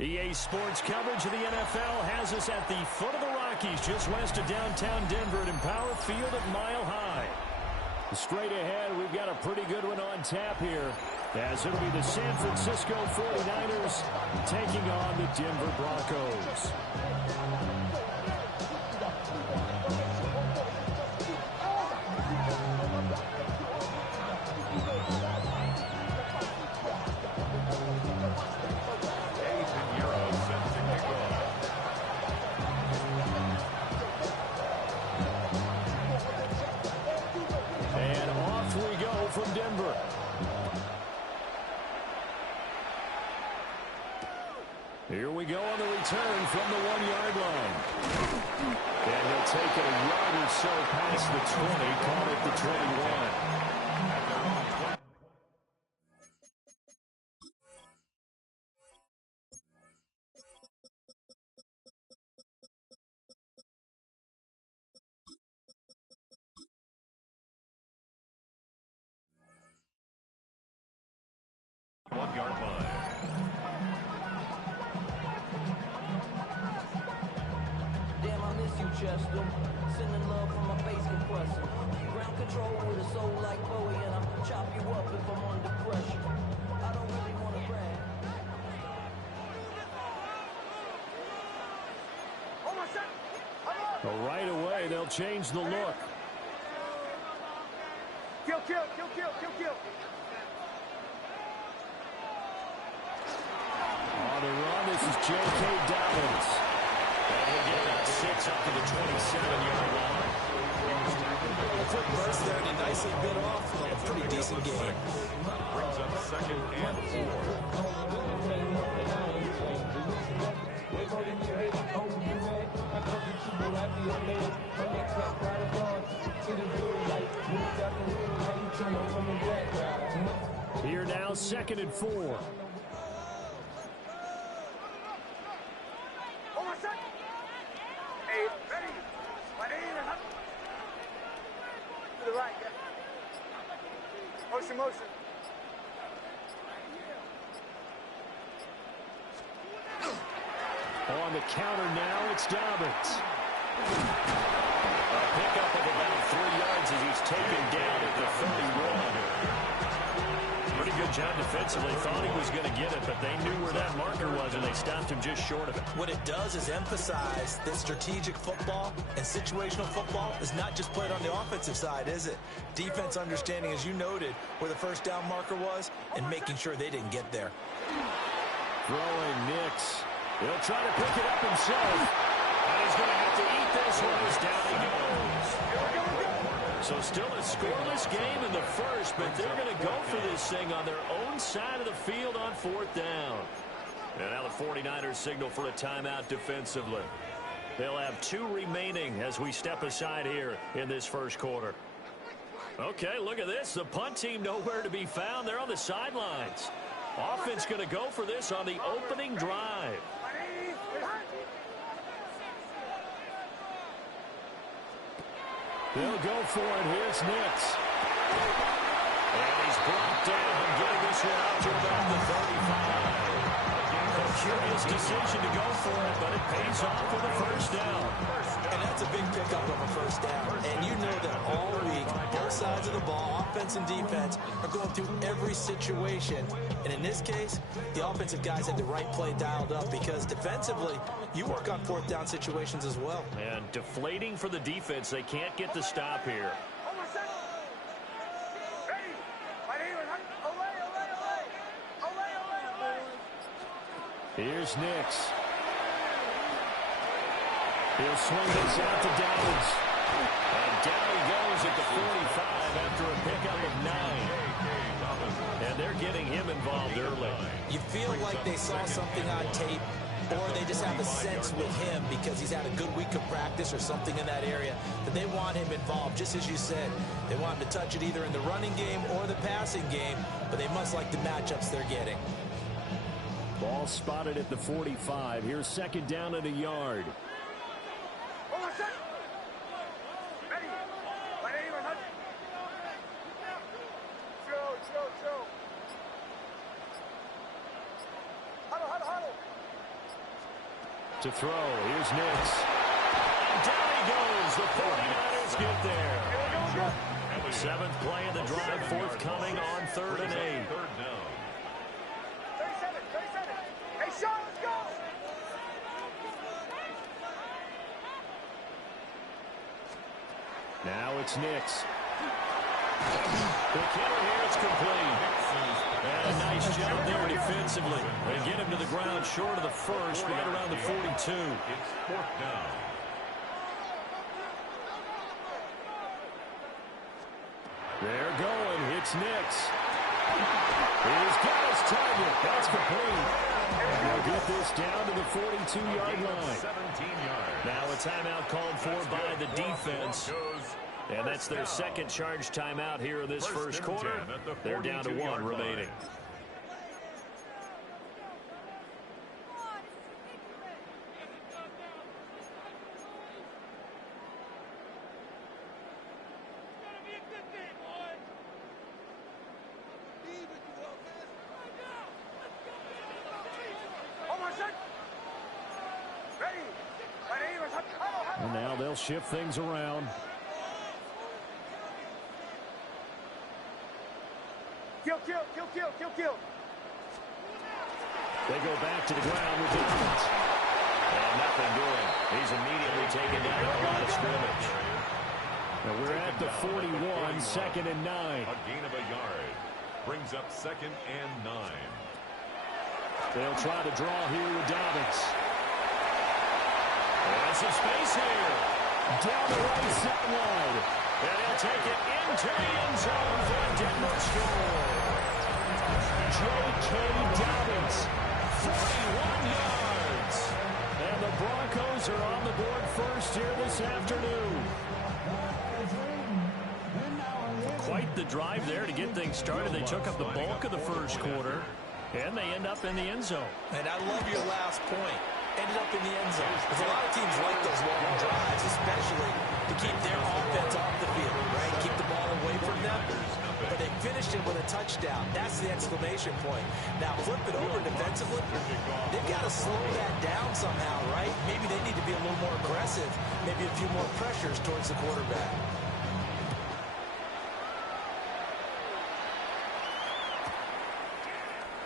EA Sports coverage of the NFL has us at the foot of the Rockies, just west of downtown Denver at Empower Field at Mile High. Straight ahead, we've got a pretty good one on tap here, as it'll be the San Francisco 49ers taking on the Denver Broncos. From Denver. Here we go on the return from the 1-yard line. And he'll take it a yard or so past the 20, call it the 21. Sending love from my bass compressor. Ground control with a soul like Bowie, and I'll chop you up if I'm under pressure. I don't really want to brag. Well, right away, they'll change the look. Kill, kill, kill, kill, kill, kill. On the run, this is J.K. Dobbins. And he'll get that 6 up to the 27-yard line. A quick burst there, and he nicely bit off a pretty decent game. Brings up 2nd and 4. Here now, 2nd and 4. Motion. On the counter now, it's Dobbins. A pickup of about 3 yards as he's taken down at the 31. Pretty good job defensively. Thought he was going to get it, but they knew where that marker was, and they stopped him just short of it. What it does is emphasize that strategic football and situational football is not just played on the offensive side, is it? Defense understanding, as you noted, where the first down marker was and making sure they didn't get there. Throwing Nix. He'll try to pick it up himself. And he's going to have to eat this one as down he goes. So still a scoreless game in the first, but they're going to go for this thing on their own side of the field on 4th down. And now the 49ers signal for a timeout defensively. They'll have 2 remaining as we step aside here in this first quarter. Okay, look at this. The punt team nowhere to be found. They're on the sidelines. Offense going to go for this on the opening drive. They'll go for it. Here's Nix. And he's brought down, getting this one out to about the 35. A curious decision to go for it, but it pays off with a first down. And that's a big pickup of a first down. And you know that all week, both sides of the ball, offense and defense, are going through every situation. And in this case, the offensive guys had the right play dialed up because defensively, you work on 4th down situations as well. And deflating for the defense. They can't get the stop here. Here's Nix. He'll swing this out to Dobbins. And down he goes at the 45 after a pickup of 9. And they're getting him involved early. You feel like they saw something on tape, or they just have a sense with him because he's had a good week of practice or something in that area that they want him involved. Just as you said, they want him to touch it either in the running game or the passing game, but they must like the matchups they're getting. Ball spotted at the 45. Here's 2nd down and a yard. To throw. Here's Nix. And down he goes. The 49ers get there. 7th play of the drive, forthcoming on 3rd and 8. Third down. 37, 37. Hey, Sean, let's go. Now it's Nix. The kicker here, it's complete. And a nice job there defensively. They get him to the ground short of the first, right around the 42. It's 4th down. They're going. It's Nix. He's got his target. That's complete. And they'll get this down to the 42-yard line. 17 yards. Now a timeout called for by the defense. And that's their second charge timeout here in this first quarter. They're down to 1 remaining. And now they'll shift things around. Kill, kill, kill, kill, kill, kill. They go back to the ground with Dobbins. And nothing doing. He's immediately taken down at the line of scrimmage. Now we're at the 41, 2nd and 9. A gain of a yard. Brings up 2nd and 9. They'll try to draw here with Dobbins. And some space here. Down the right sideline. And he'll take it into the end zone for a Denver score. J.K. Dobbins, 41 yards. And the Broncos are on the board first here this afternoon. Quite the drive there to get things started. They took up the bulk of the first quarter, and they end up in the end zone. And I love your last point. Ended up in the end zone. Because a lot of teams like those long drives, especially to keep their offense off the field, right? Keep the ball away from them. But they finished it with a touchdown. That's the exclamation point. Now flip it over defensively. They've got to slow that down somehow, right? Maybe they need to be a little more aggressive. Maybe a few more pressures towards the quarterback.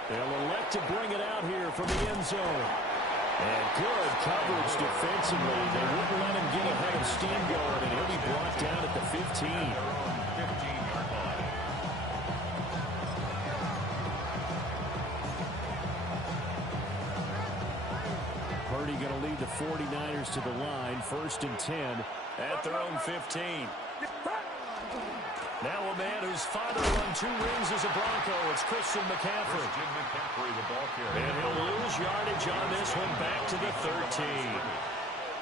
They'll elect to bring it out here from the end zone. And good coverage defensively. They wouldn't let him get ahead of steam going, and he'll be brought down at the 15. 15-yard line. Purdy going to lead the 49ers to the line. 1st and 10 at their own 15. Now a man whose father won 2 rings as a Bronco. It's Christian McCaffrey. The ball carrier. And he'll lose yardage on this one back to the 13.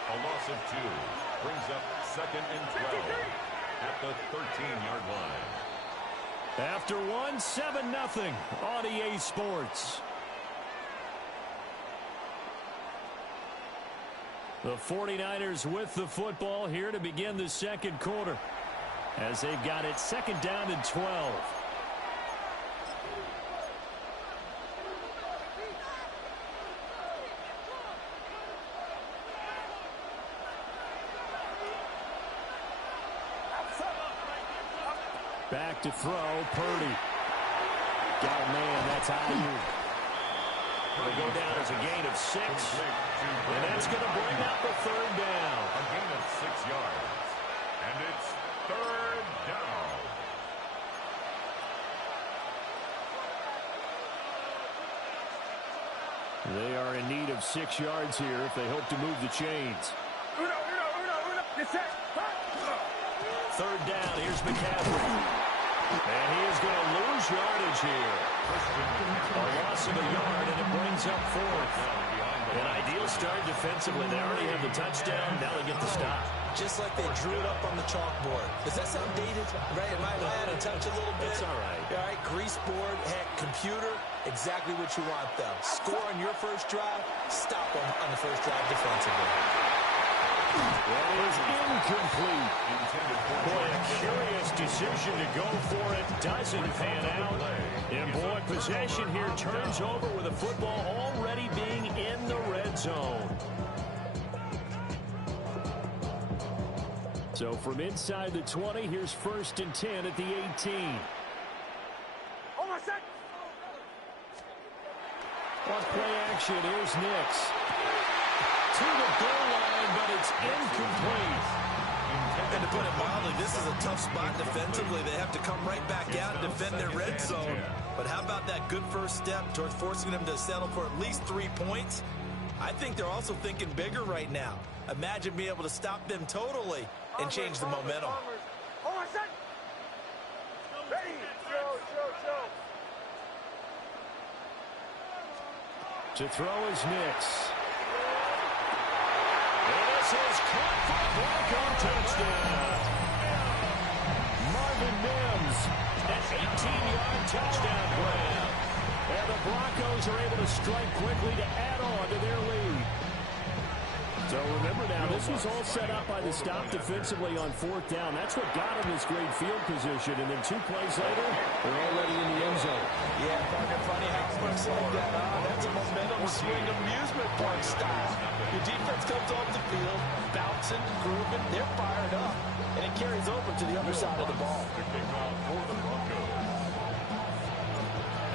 A loss of 2 brings up 2nd and 12 at the 13-yard line. After one, 7-0 on EA Sports. The 49ers with the football here to begin the second quarter, as they've got it 2nd down and 12. Back to throw, Purdy. Got a man, that's Ayuk. They go down as a gain of 6, and that's going to bring up the 3rd down. A gain of 6 yards, and it's 3rd down. They are in need of 6 yards here if they hope to move the chains. Uno. Yes, sir. 3rd down, here's McCaffrey. And he is going to lose yardage here. A loss of a yard, and it brings up 4th. An ideal start defensively. They already have the touchdown. Now they get the stop. Just like they drew it up on the chalkboard. Does that sound dated? Right? Am I out of touch a little bit? It's all right. All right, grease board, heck, computer, exactly what you want, though. Score on your first drive, stop on the first drive defensively. That is incomplete. Boy, a curious decision to go for it. Doesn't pan out. And boy, possession here turns over with the football already being in the red red zone. So from inside the 20, here's 1st and 10 at the 18. Hold on a sec. On play action, here's Nix. To the goal line, but it's incomplete. And to put it mildly, this is a tough spot defensively. They have to come right back out and defend their red zone. But how about that good first step towards forcing them to settle for at least 3 points? I think they're also thinking bigger right now. Imagine being able to stop them totally and change the momentum. Hold on a sec. Ready. Show. To throw is Nix. And this is caught for a Bronco touchdown. Marvin Mims, an 18-yard touchdown grab. And the Broncos are able to strike quickly to add on to their lead. So remember now, this was all set up by the stop defensively on 4th down. That's what got them this great field position. And then 2 plays later, they're already in the end zone. Yeah, partner, funny how folks like that. That's a momentum swing amusement park style. Your defense comes off the field, bouncing, grooving, they're fired up, and it carries over to the other side of the ball.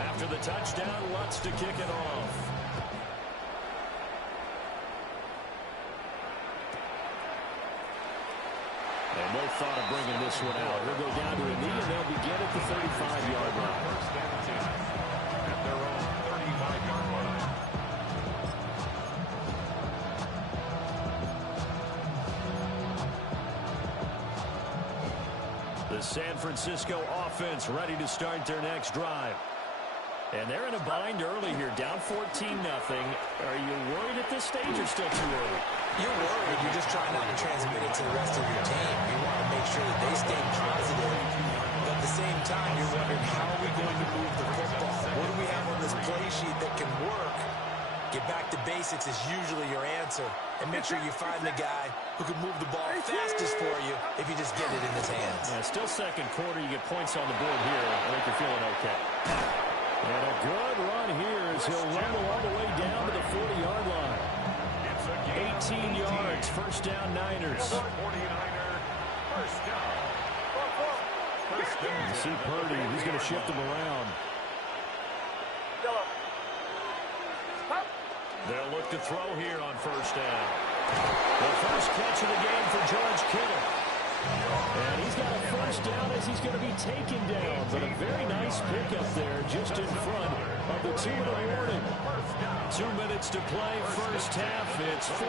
After the touchdown, Lutz to kick it off. And no thought of bringing this one out. He'll go down to a knee, and they'll begin at the 35-yard line. At their own 35-yard line. The San Francisco offense ready to start their next drive. And they're in a bind early here, down 14-0. Are you worried at this stage or still too early? You're worried. You're just trying not to transmit it to the rest of your team. You want to make sure that they stay positive. But at the same time, you're wondering, how are we going to move the football? What do we have on this play sheet that can work? Get back to basics is usually your answer. And make sure you find the guy who can move the ball fastest for you if you just get it in his hands. Yeah, still second quarter. You get points on the board here. I think you're feeling okay. And a good run here as he'll rumble all the way down to the 40-yard line. 18 yards, 1st down Niners. 49er, first down. You see Purdy, he's going to shift him around. They'll look to throw here on 1st down. The first catch of the game for George Kittle. And he's got a 1st down as he's going to be taken down. But a very nice pickup there just in front of the 2-minute warning. 2 minutes to play, 1st half. It's 14-0.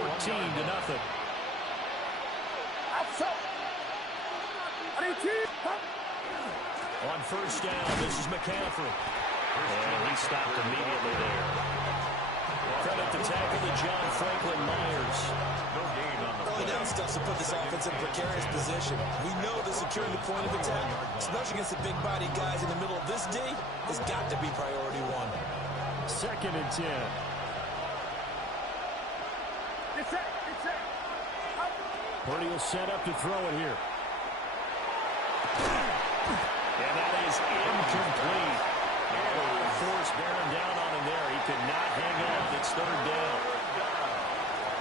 On 1st down, this is McCaffrey. And he stopped immediately there. Credit the tackle to John Franklin Myers. No gain on the Early down stuff to put this offense in a precarious position. We know that securing the point of attack, especially against the big body guys in the middle of this D, has got to be priority 1. 2nd and 10. Purdy will set up to throw it here. And that is incomplete. And a lot of force bearing down on him there. He could not hang on. It's 3rd down.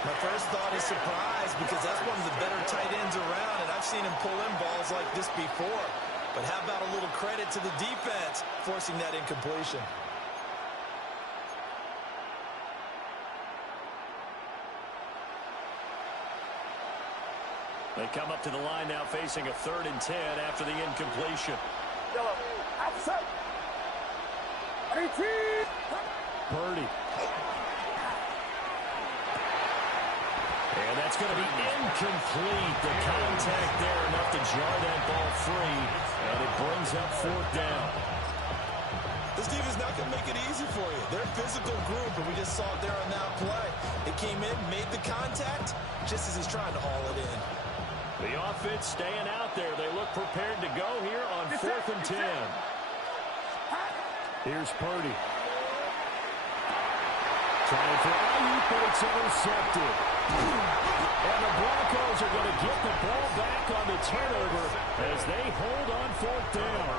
My first thought is surprise, because that's one of the better tight ends around, and I've seen him pull in balls like this before. But how about a little credit to the defense forcing that incompletion? They come up to the line now facing a 3rd and 10 after the incompletion. Purdy. And that's going to be incomplete. The contact there enough to jar that ball free. And it brings up 4th down. This defense is not going to make it easy for you. They're a physical group, and we just saw it there on that play. It came in, made the contact, just as he's trying to haul it in. The offense staying out there. They look prepared to go here on 4th and 10. Here's Purdy. Trying for Ayuk, but it's intercepted. And the Broncos are going to get the ball back on the turnover as they hold on 4th down.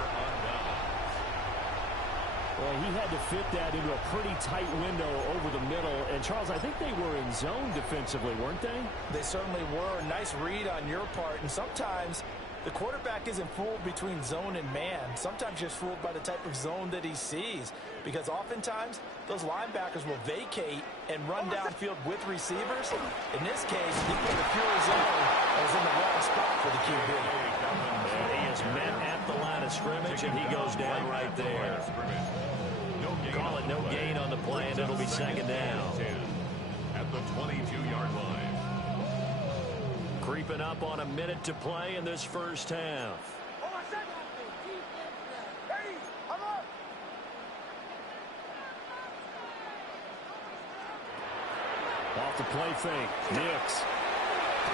Well, he had to fit that into a pretty tight window over the middle. And, Charles, I think they were in zone defensively, weren't they? They certainly were. Nice read on your part. And sometimes the quarterback isn't fooled between zone and man. Sometimes just fooled by the type of zone that he sees. Because oftentimes, those linebackers will vacate and run downfield with receivers. In this case, he put a pure zone and was in the wrong spot for the QB. And he is met at the line of scrimmage, and he goes down right there. Call it no gain on the play, and it'll be second down. At the 22-yard line. Creeping up on a minute to play in this first half. Hold on a second. Hey, I'm up. Off the play fake. Nix.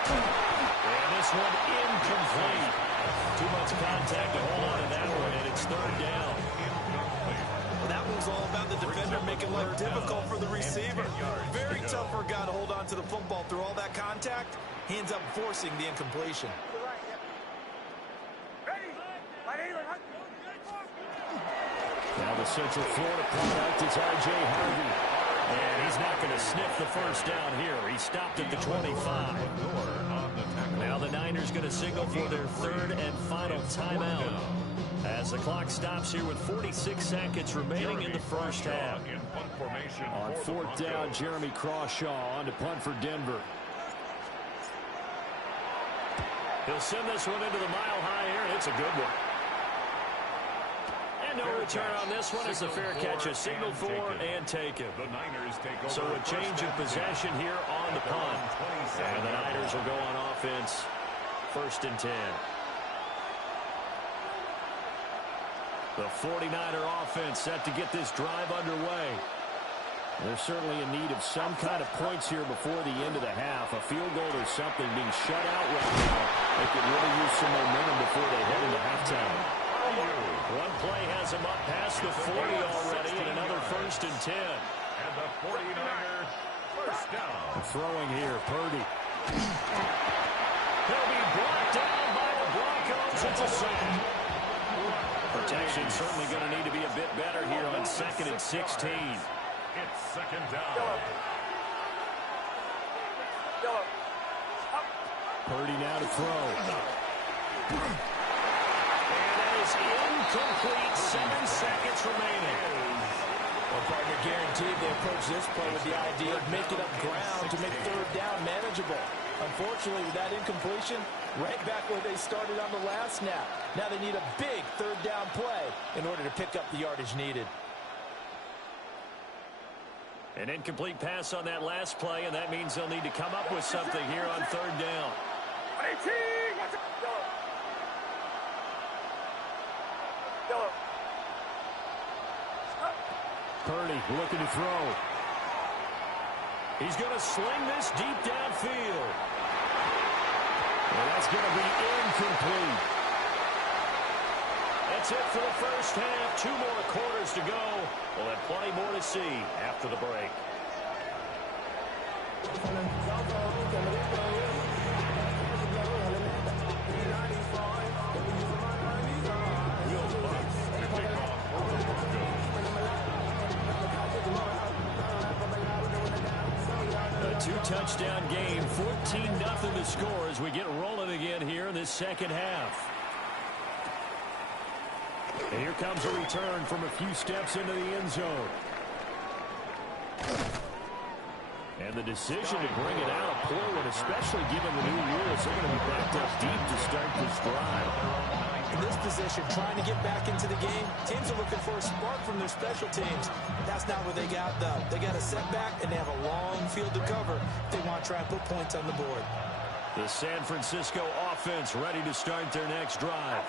And this one incomplete. Too much contact to hold on to that one, and it's third down. Well, that one's all about the defender making life difficult for the receiver. Very tough for a guy to hold on to the football through all that contact. He ends up forcing the incompletion. Ready? Right here, right. Now the Central Florida product is R.J. Harvey. And he's not going to sniff the first down here. He stopped at the 25. Now the Niners going to signal for their third and final timeout as the clock stops here with 46 seconds remaining in the first half. On fourth down, Jeremy Crawshaw on to punt for Denver. He'll send this one into the mile-high air, and it's a good one. And no return on this one as the fair catch is signaled for and taken. So a change of possession here on the punt. And the Niners will go on offense, 1st and 10. The 49er offense set to get this drive underway. They're certainly in need of some kind of points here before the end of the half. A field goal or something being shut out right now. They could really use some momentum before they head into halftime. One play has them up past the 40 already, and another 1st and 10. And the 49ers first down. Throwing here, Purdy. He'll be brought down by the Broncos. It's a sack. Protection certainly going to need to be a bit better here on 2nd and 16. It's second down. Purdy now to throw. And that is incomplete. 7 seconds remaining. Well, partner, guaranteed they approach this play with the idea of making up ground to make third down manageable. Unfortunately, with that incompletion, right back where they started on the last snap. Now they need a big third down play in order to pick up the yardage needed. An incomplete pass on that last play, and that means they'll need to come up with something here on third down. Purdy looking to throw. He's going to sling this deep downfield. And that's going to be incomplete. That's it for the first half. 2 more quarters to go. We'll have plenty more to see after the break. A 2-touchdown game, 14-0 to score as we get rolling again here in this second half. And here comes a return from a few steps into the end zone. And the decision to bring it out, a poor one, especially given the new rules. They're going to be backed up deep to start this drive. In this position, trying to get back into the game, teams are looking for a spark from their special teams. That's not what they got, though. They got a setback, and they have a long field to cover if they want to try and put points on the board. The San Francisco offense ready to start their next drive.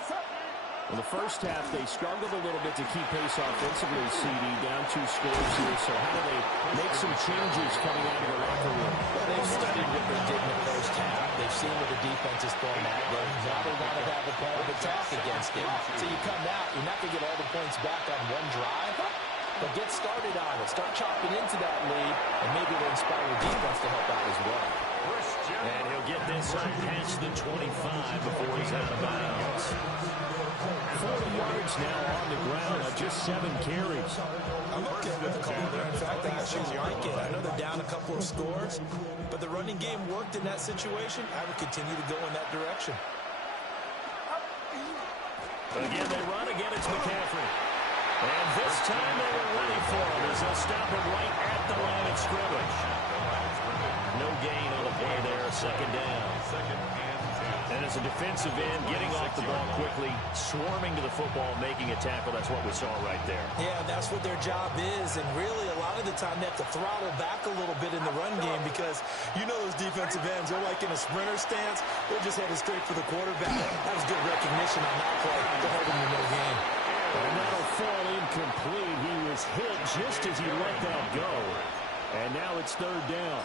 In the first half, they struggled a little bit to keep pace offensively, CD, down 2 scores here. So how do they make some changes coming out of the locker room? Well, they've studied what they did in the first half. They've seen what the defense is throwing at them. Now they want to have a plan of attack against it. So you come out, you're not going to get all the points back on one drive, but get started on it. Start chopping into that lead, and maybe they'll inspire the defense to help out as well. And he'll get this up past the 25 before he's out of bounds. 40 yards now on the ground on just 7 carries. I'm okay with the call there. In fact, I actually like it. I know they're down a couple of scores, but the running game worked in that situation. I would continue to go in that direction. Again, they run. Again, it's McCaffrey. And this time they were ready for him as they'll stop him right at the line of scrimmage. No gain on the play there. Second down. And as a defensive end, getting off the ball quickly, swarming to the football, making a tackle. That's what we saw right there. Yeah, that's what their job is. And really, a lot of the time, they have to throttle back a little bit in the run game because you know those defensive ends, they're like in a sprinter stance. They're just headed straight for the quarterback. That was good recognition on that play to hold him to no gain. And that'll fall incomplete. He was hit just as he let that go. And now it's third down.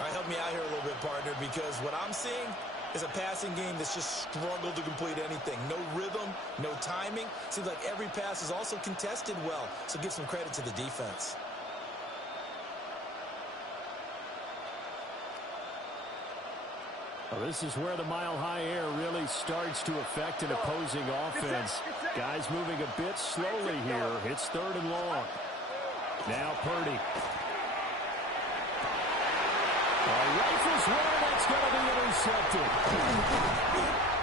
All right, help me out here a little bit, partner, because what I'm seeing is a passing game that's just struggled to complete anything. No rhythm, no timing. Seems like every pass is also contested well, so give some credit to the defense. Well, this is where the mile-high air really starts to affect an opposing offense. Guys moving a bit slowly here. It's third and long. Now Purdy. Rifles one, that's going to be intercepted.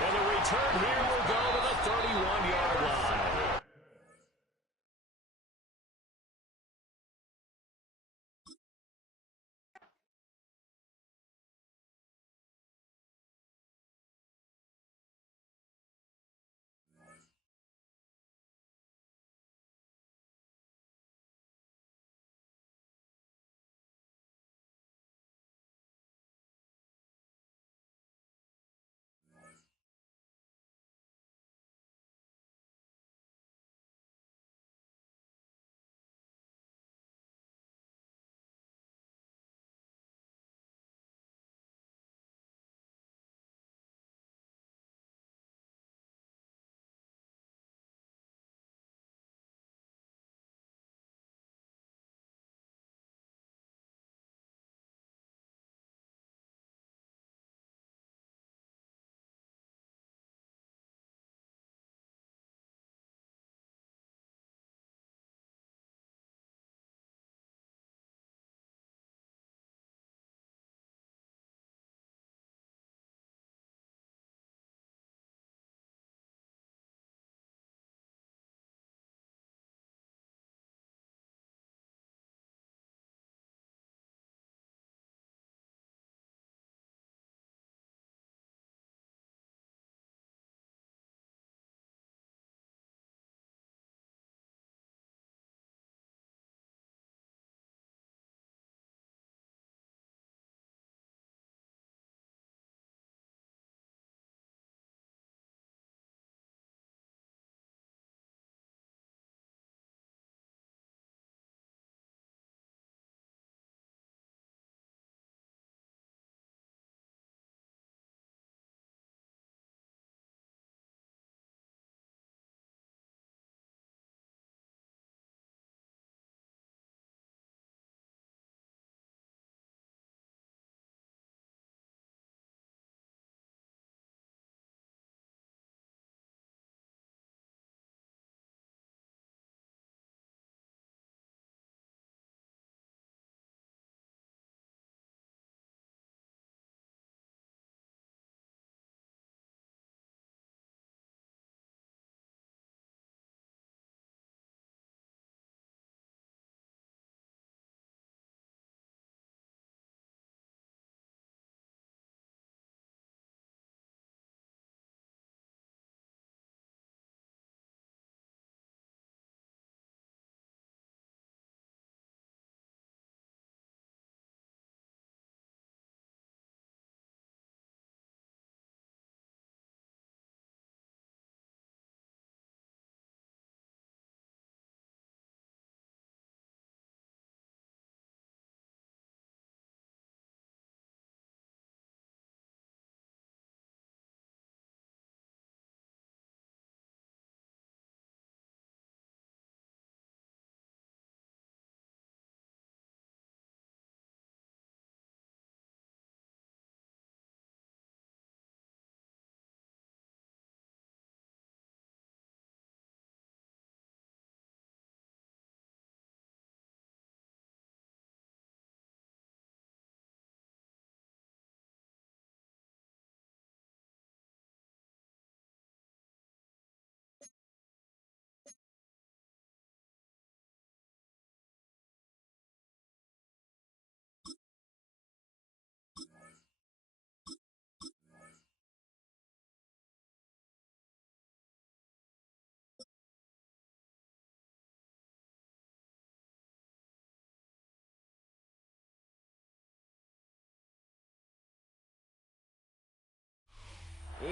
And the return here will go to the 31-yard line.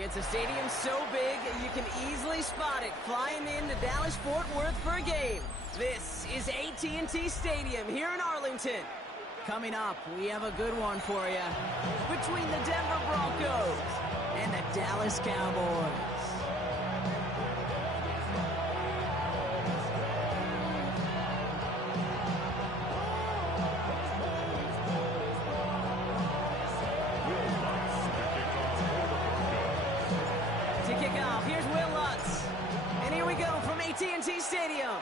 It's a stadium so big, you can easily spot it flying into Dallas-Fort Worth for a game. This is AT&T Stadium here in Arlington. Coming up, we have a good one for you. Between the Denver Broncos and the Dallas Cowboys. To kick off, here's Will Lutz. And here we go from AT&T Stadium.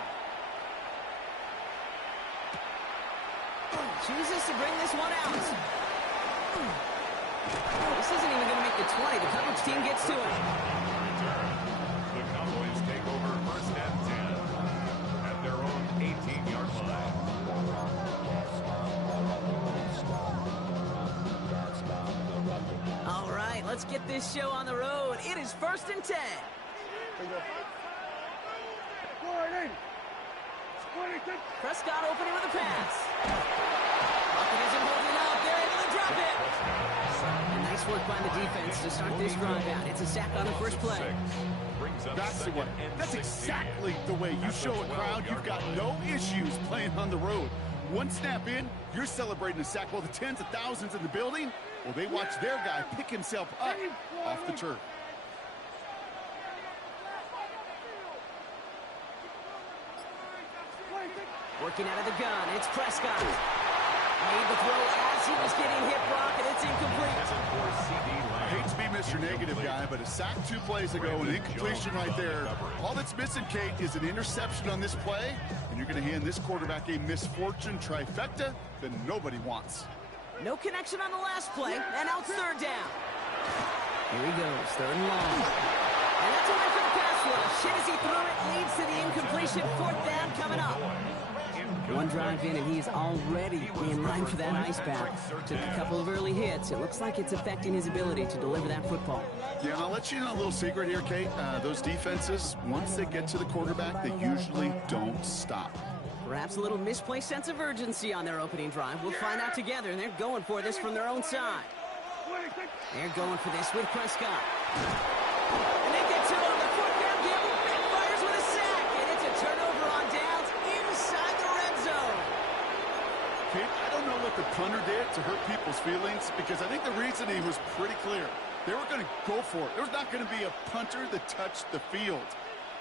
Chooses to bring this one out. This isn't even going to make the 20. The coverage team gets to it. The Cowboys take over first and 10 at their own 18-yard line. All right, let's get this show on the road. It is first and 10. Prescott opening with a pass. Bucket isn't holding up. They're able to drop it. And nice work by the defense to start this drive out. It's a sack on the first play. That's the way. That's exactly the way you show a crowd you've got no issues playing on the road. One snap in, you're celebrating a sack while the tens of thousands in the building, well, they watch their guy pick himself up off the turf. Working out of the gun, it's Prescott. Made the throw as he was getting hit, Brock, and it's incomplete. I hate to be Mr. Negative guy, but a sack 2 plays ago, an incompletion right there. All that's missing, Kate, is an interception on this play, and you're going to hand this quarterback a misfortune trifecta that nobody wants. No connection on the last play, and now it's third down. Here he goes, third and long. And that's away from the pass rush. Hit as he threw it, leads to the incompletion. Fourth down coming up. One drive in, and he is already in line for that ice bath. Took a couple of early hits. It looks like it's affecting his ability to deliver that football. Yeah, and I'll let you know a little secret here, Kate. Those defenses, once they get to the quarterback, they usually don't stop. Perhaps a little misplaced sense of urgency on their opening drive. We'll find out together, and they're going for this from their own side. They're going for this with Prescott. And they get to him. The fourth down gamble backfires with a sack, and it's a turnover on downs inside the red zone. Kate, I don't know what the punter did to hurt people's feelings, because I think the reasoning was pretty clear. They were going to go for it. There's not going to be a punter that touched the field.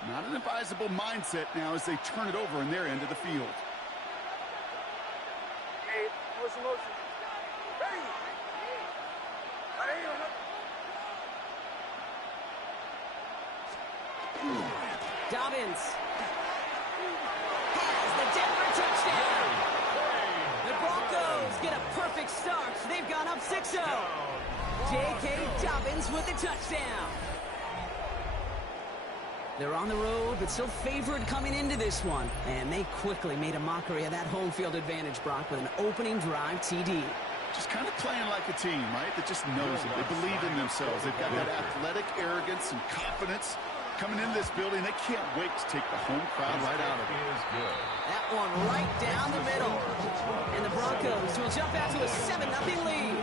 Not an advisable mindset now as they turn it over in their end of the field. Hey, motion. Ready. Dobbins has the Denver touchdown. The Broncos get a perfect start. They've gone up 6-0. J.K. Dobbins with the touchdown. They're on the road, but still favored coming into this one. And they quickly made a mockery of that home field advantage, Brock, with an opening drive TD. Just kind of playing like a team, right? That just knows it. They believe in themselves. They've got that athletic arrogance and confidence. Coming into this building, they can't wait to take the home crowd right out of it. That one right down the middle. And the Broncos will jump out to a 7-0 lead.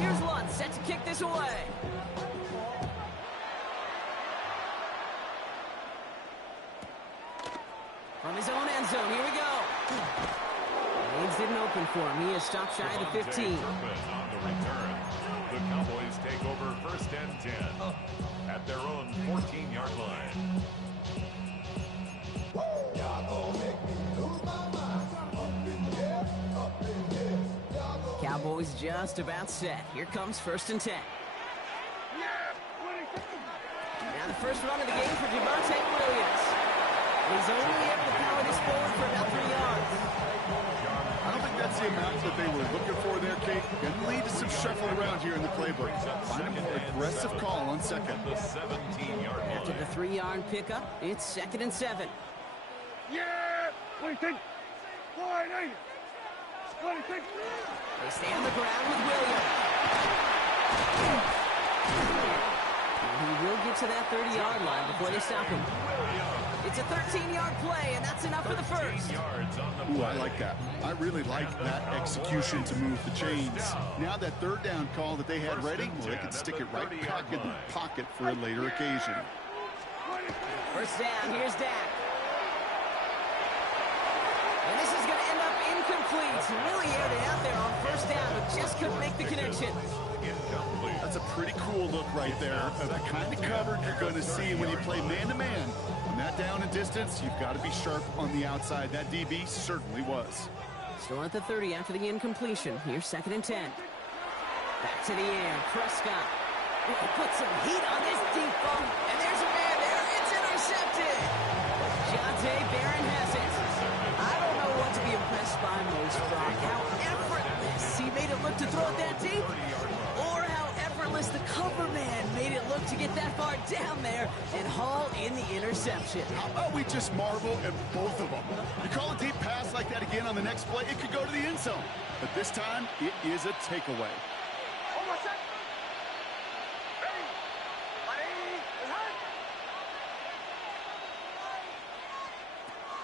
Here's Lutz set to kick this away. From his own end zone, here we go. Lanes didn't open for him. He is stopped shy of the 15. On the return, the Cowboys take over first and 10 at their own 14-yard line. Cowboys just about set. Here comes first and 10. Now the first run of the game for Javonte Williams. He's only able to power this forward for about 3 yards. I don't think that's the amount that they were looking for there, Kate. Going to lead to some shuffle around here in the playbook. Find a more aggressive call on second. The 17-yard line. After the 3-yard pickup, it's 2nd and 7. Yeah! What do you think? What do you think? They stay on the ground with Williams. He will get to that 30-yard line before they stop him. It's a 13-yard play, and that's enough for the first. Ooh, I like that. I really like that execution to move the chains. Now that third down call that they had ready, well, they can stick it right back in the pocket for a later occasion. First down, here's Dak. And this is going to end up incomplete. He really aired it out there on first down, but just couldn't make the connection. That's a pretty cool look right there of the kind of coverage you're going to see when you play man-to-man. On that down and distance, you've got to be sharp on the outside. That DB certainly was. Still at the 30 after the incompletion. Here's 2nd and 10. Back to the air. Prescott. He put some heat on this deep ball. And there's a man there. It's intercepted. Jonte Barron has it. I don't know what to be impressed by most, Brock. How effortless he made it look to throw it that deep, or how effortless the cover man made it look to get that far down there and haul in the interception. How about we just marvel at both of them? You call a deep pass like that again on the next play, it could go to the end zone. But this time, it is a takeaway.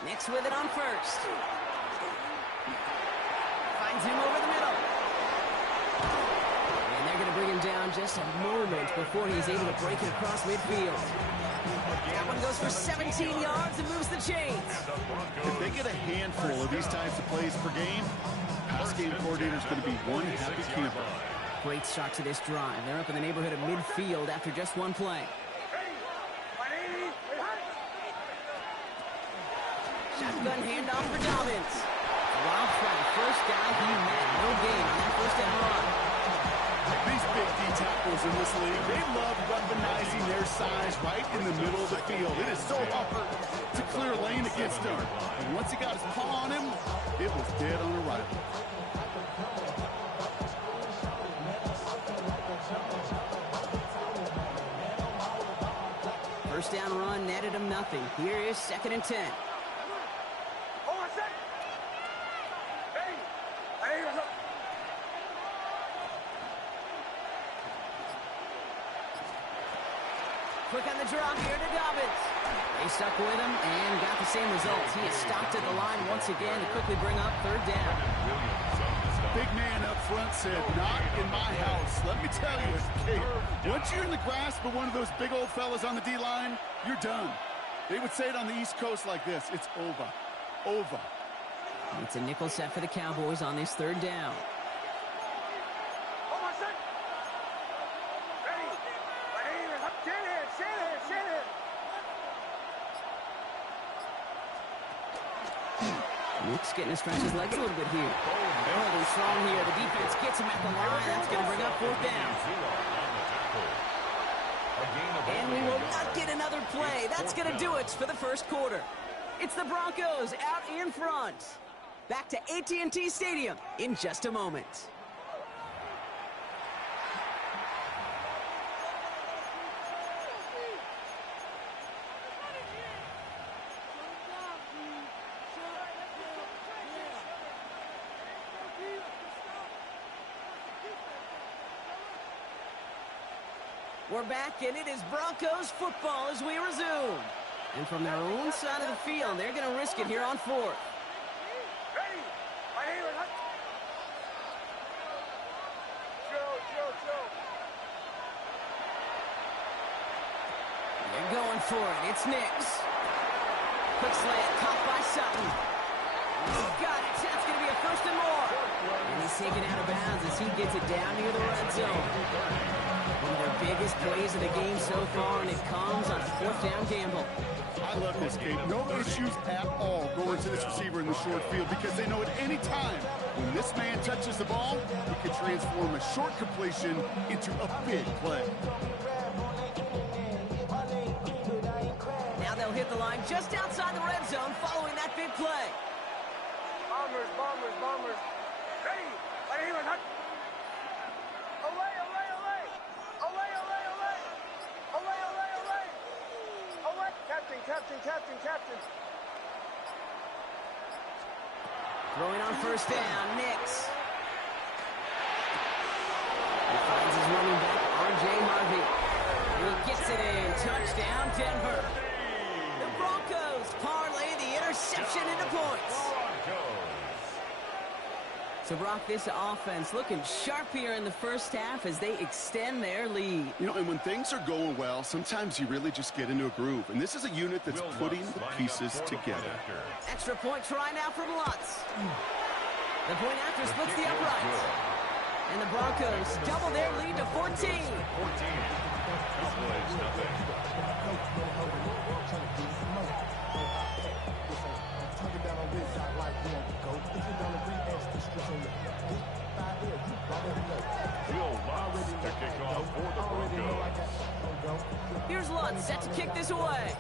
Nix with it on first. Finds him over the middle. And they're going to bring him down just a moment before he's able to break it across midfield. That one goes for 17 yards and moves the chains. If they get a handful of these types of plays per game, pass game coordinator is going to be one happy camper. Great start to this drive. They're up in the neighborhood of midfield after just one play. Shotgun handoff for Dobbins. Drops by the first guy he met. No gain on that first down run. These big D tackles in this league, they love weaponizing their size right in the middle of the field. It is so hard to clear lane against him. And once he got his paw on him, it was dead on arrival. First down run netted him nothing. Here is 2nd and 10. Quick on the drop here to Dobbins. They stuck with him and got the same results. He is stopped at the line once again to quickly bring up 3rd down. Big man up front said, not in my house. Let me tell you, hey, once you're in the grasp of one of those big old fellas on the D-line, you're done. They would say it on the East Coast like this, it's over. Over. It's a nickel set for the Cowboys on this 3rd down. Nick's getting to stretch his legs a little bit here. They're holding strong here. The defense gets him at the line. That's going to bring up 4th down. And we will not get another play. That's going to do it for the first quarter. It's the Broncos out in front. Back to AT&T Stadium in just a moment. We're back, and it is Broncos football as we resume. And from their own side of the field, they're going to risk it here on 4th. They're going for it. It's Nix. Quick slant, caught by Sutton. He's got it. That's going to be a 1st and more. And he's taken out of bounds as he gets it down near the red zone. One of their biggest plays of the game so far, and it comes on a 4th down gamble. I love this game. No issues at all going to this receiver in the short field because they know at any time when this man touches the ball, he can transform a short completion into a big play. Now they'll hit the line just outside the red zone following that big play. Bombers. Ready? Captain. Throwing on 1st down, Nix. He finds his running back, R.J. Harvey. He gets Touchdown, Denver. The Broncos parlay the interception into points. So, Brock, this offense looking sharp here in the first half as they extend their lead. You know, and when things are going well, sometimes you really just get into a groove. And this is a unit that's putting the pieces together. Extra point try now from Lutz. The point after splits the uprights. And the Broncos double their lead to 14. Here's Lutz set to kick this away.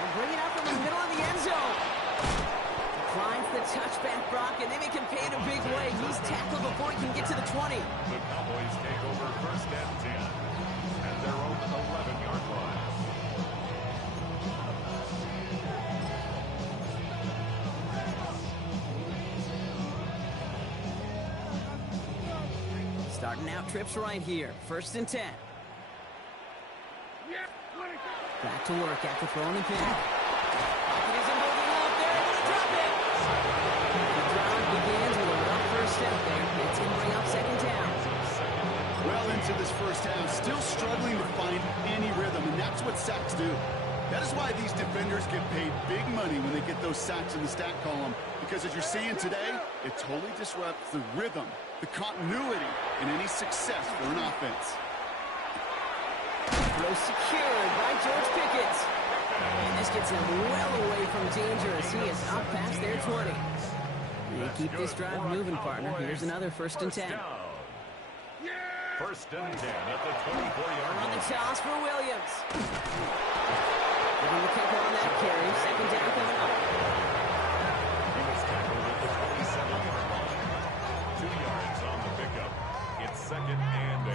And bring it out from the middle of the end zone. Declines the touchback, Brock, and they make him pay in a big way. He's tackled before he can get to the 20. The Cowboys take over first and 10 at their own 11-yard line. Starting out trips right here. First and 10. Back to work after throwing the pin. Pocket isn't holding up. They're able to drop it. The drive begins with a rough first step there. It's going to bring up second down. Well into this first half, still struggling to find any rhythm, and that's what sacks do. That is why these defenders get paid big money when they get those sacks in the stat column, because as you're seeing today, it totally disrupts the rhythm, the continuity, and any success for an offense. Throw secured by George Pickett. And this gets him well away from danger as he is up past their 20. They keep this drive moving, partner. Here's another first and 10. First and 10 at the 24-yard line. On the toss for Williams. Giving the kicker on that carry. Second down coming up. He was tackled at the 27-yard line. 2 yards on the pickup. It's second and 8.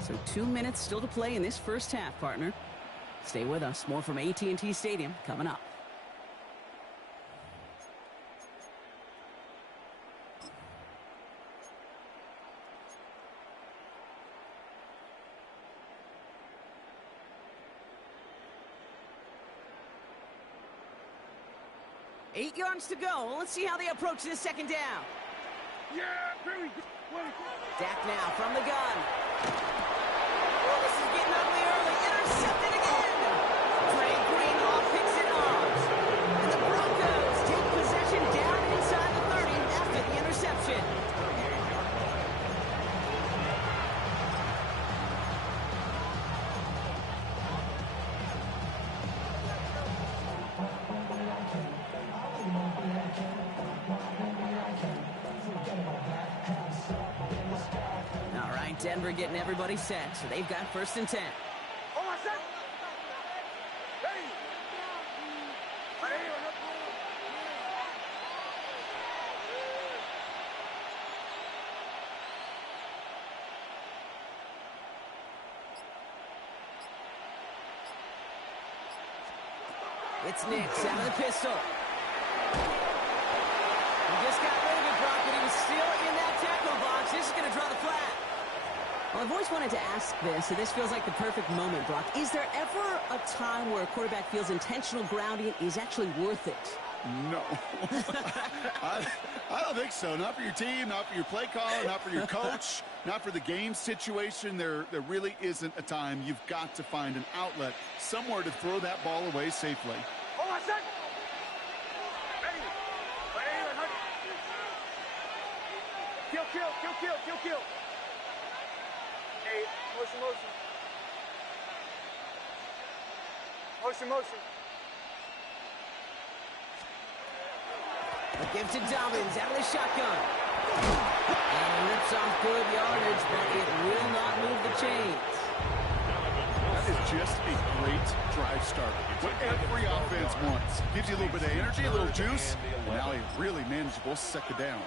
So 2 minutes still to play in this first half, partner. Stay with us. More from AT&T Stadium coming up. Eight yards to go. Let's see how they approach this second down. Dak now from the gun. Oh, this is getting ugly early. Intercepted again. Trey Greenlaw picks it off. And the Broncos take possession down inside the 30 after the interception. All right, Denver getting everybody set, so they've got first and 10. It's Nix out of the pistol. He just got rid of it, Brock, but he was still in that tackle box. This is going to draw the flag. Well, I've always wanted to ask this, and this feels like the perfect moment, Brock. Is there ever a time where a quarterback feels intentional grounding is actually worth it? No. I don't think so. Not for your team, not for your play caller, not for your coach, not for the game situation. There really isn't a time. You've got to find an outlet, somewhere to throw that ball away safely. Hold on a second. Kill. Hey, motion. A gift to Dobbins out of the shotgun. And he rips off good yardage, but it will not move the chains. That is just a great drive starter. What every offense wants. Gives you a little bit of energy, a little juice, and now a really manageable second down.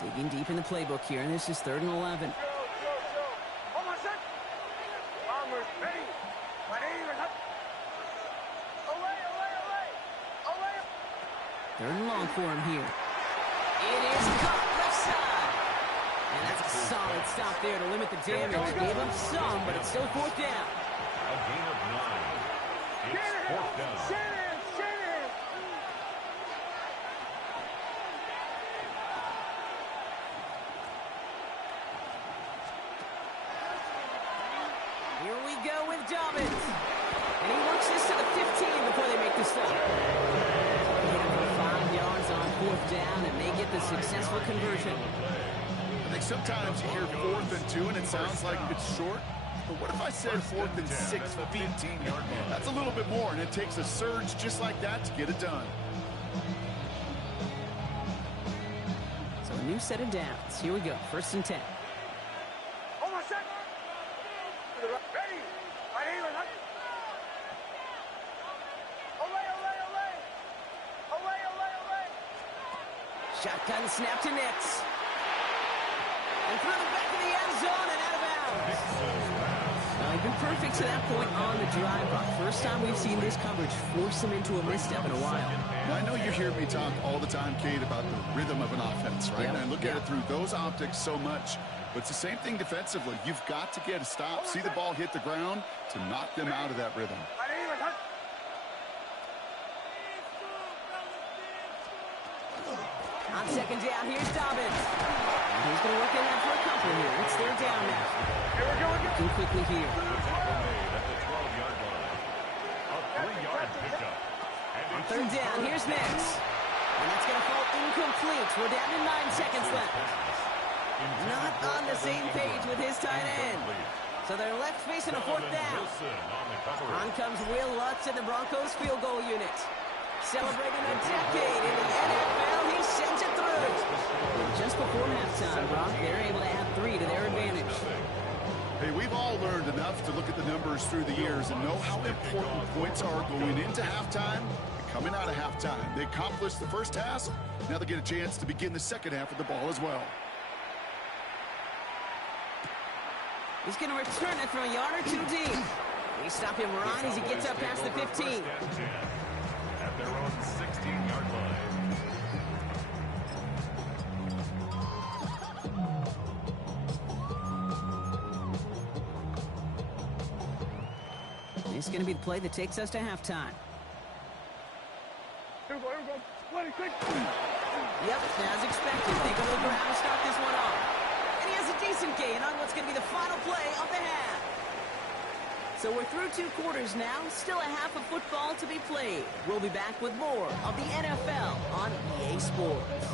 Digging deep in the playbook here, and this is 3rd and 11. Third and long for him here. It is caught left side. And that's a solid stop there to limit the damage. Gave him some, but it's still 4th down. A gain of 9. It's 4th down. Here we go with Dobbins. And he works this to the 15 before they make the stop. On 4th down, and they get the successful conversion. I think sometimes you hear 4th and 2, and it sounds like it's short. But what if I said 4th and 6 feet? That's a little bit more, and it takes a surge just like that to get it done. So a new set of downs. Here we go. 1st and 10. Shotgun snap to Nix. And through the back of the end zone and out of bounds. Now, he's been perfect to that point on the drive, Brock. First time we've seen this coverage force him into a misstep in a while. Now, I know you hear me talk all the time, Kate, about the rhythm of an offense, right? Yep. And I look at it through those optics so much. But it's the same thing defensively. You've got to get a stop, see the ball hit the ground to knock them out of that rhythm. On 2nd down, here's Dobbins. And he's going to work in that for a couple here. It's 3rd down now. Looking quickly here. On 3rd down, here's Nix. And that's going to fall incomplete. We're down to 9 seconds left. Not on the same page with his tight end. So they're left facing a 4th down. On comes Will Lutz and the Broncos field goal unit. Celebrating a decade in the NFL, he sends it through. And just before halftime, Brock, they're able to add 3 to their advantage. Hey, we've all learned enough to look at the numbers through the years and know how important points are going into halftime and coming out of halftime. They accomplished the first half. Now they get a chance to begin the second half of the ball as well. He's going to return it from a yard or 2 deep. We stop him right as he gets up past the 15. At their own 16-yard line. This is going to be the play that takes us to halftime. Here we go. 26. Yep, as expected. They go to the ground to start this one off. And he has a decent gain on what's going to be the final play of the half. So we're through 2 quarters now. Still a half of football to be played. We'll be back with more of the NFL on EA Sports.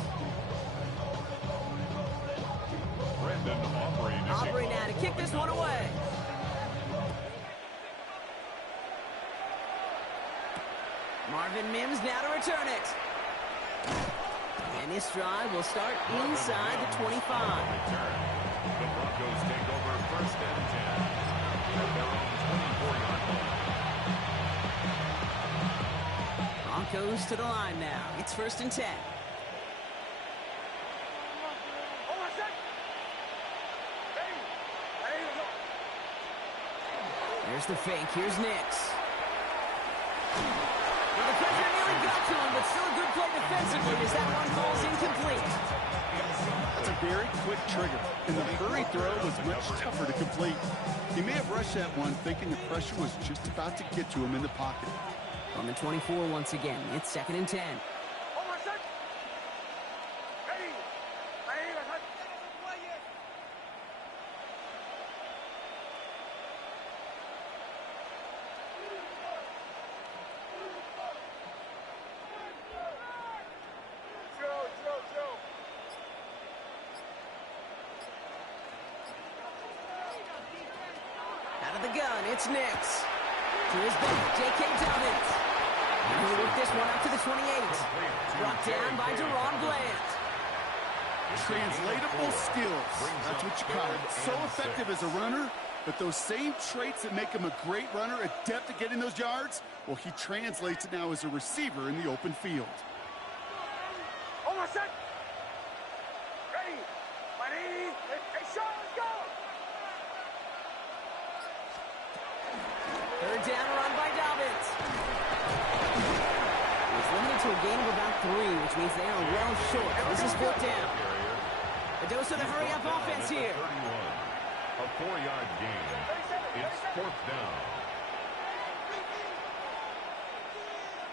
Aubrey now to kick this one away. Marvin Mims now to return it. And this drive will start inside the 25. The Broncos take over 1st and 10 at their own 24-yard line. Broncos to the line now. It's 1st and 10. There's the fake. Here's Nix. Well, the pressure nearly got to him, but still a good play defensively as that one falls incomplete. That's a very quick trigger, and the hurry throw was much tougher to complete. He may have rushed that one thinking the pressure was just about to get to him in the pocket. On the 24 once again, it's 2nd and 10. Out of the gun, it's Nix. To his back, J.K. Dobbins. And he'll work this one out to the 28. Brought down by Deron Bland. Translatable skills. That's what you call it. So effective as a runner, but those same traits that make him a great runner, adept at getting those yards, well, he translates it now as a receiver in the open field. Almost set. Ready. gain of about 3, which means they are well short. This is 4th down. A dose of the hurry-up offense here. 31. A 4-yard gain. It's 4th down.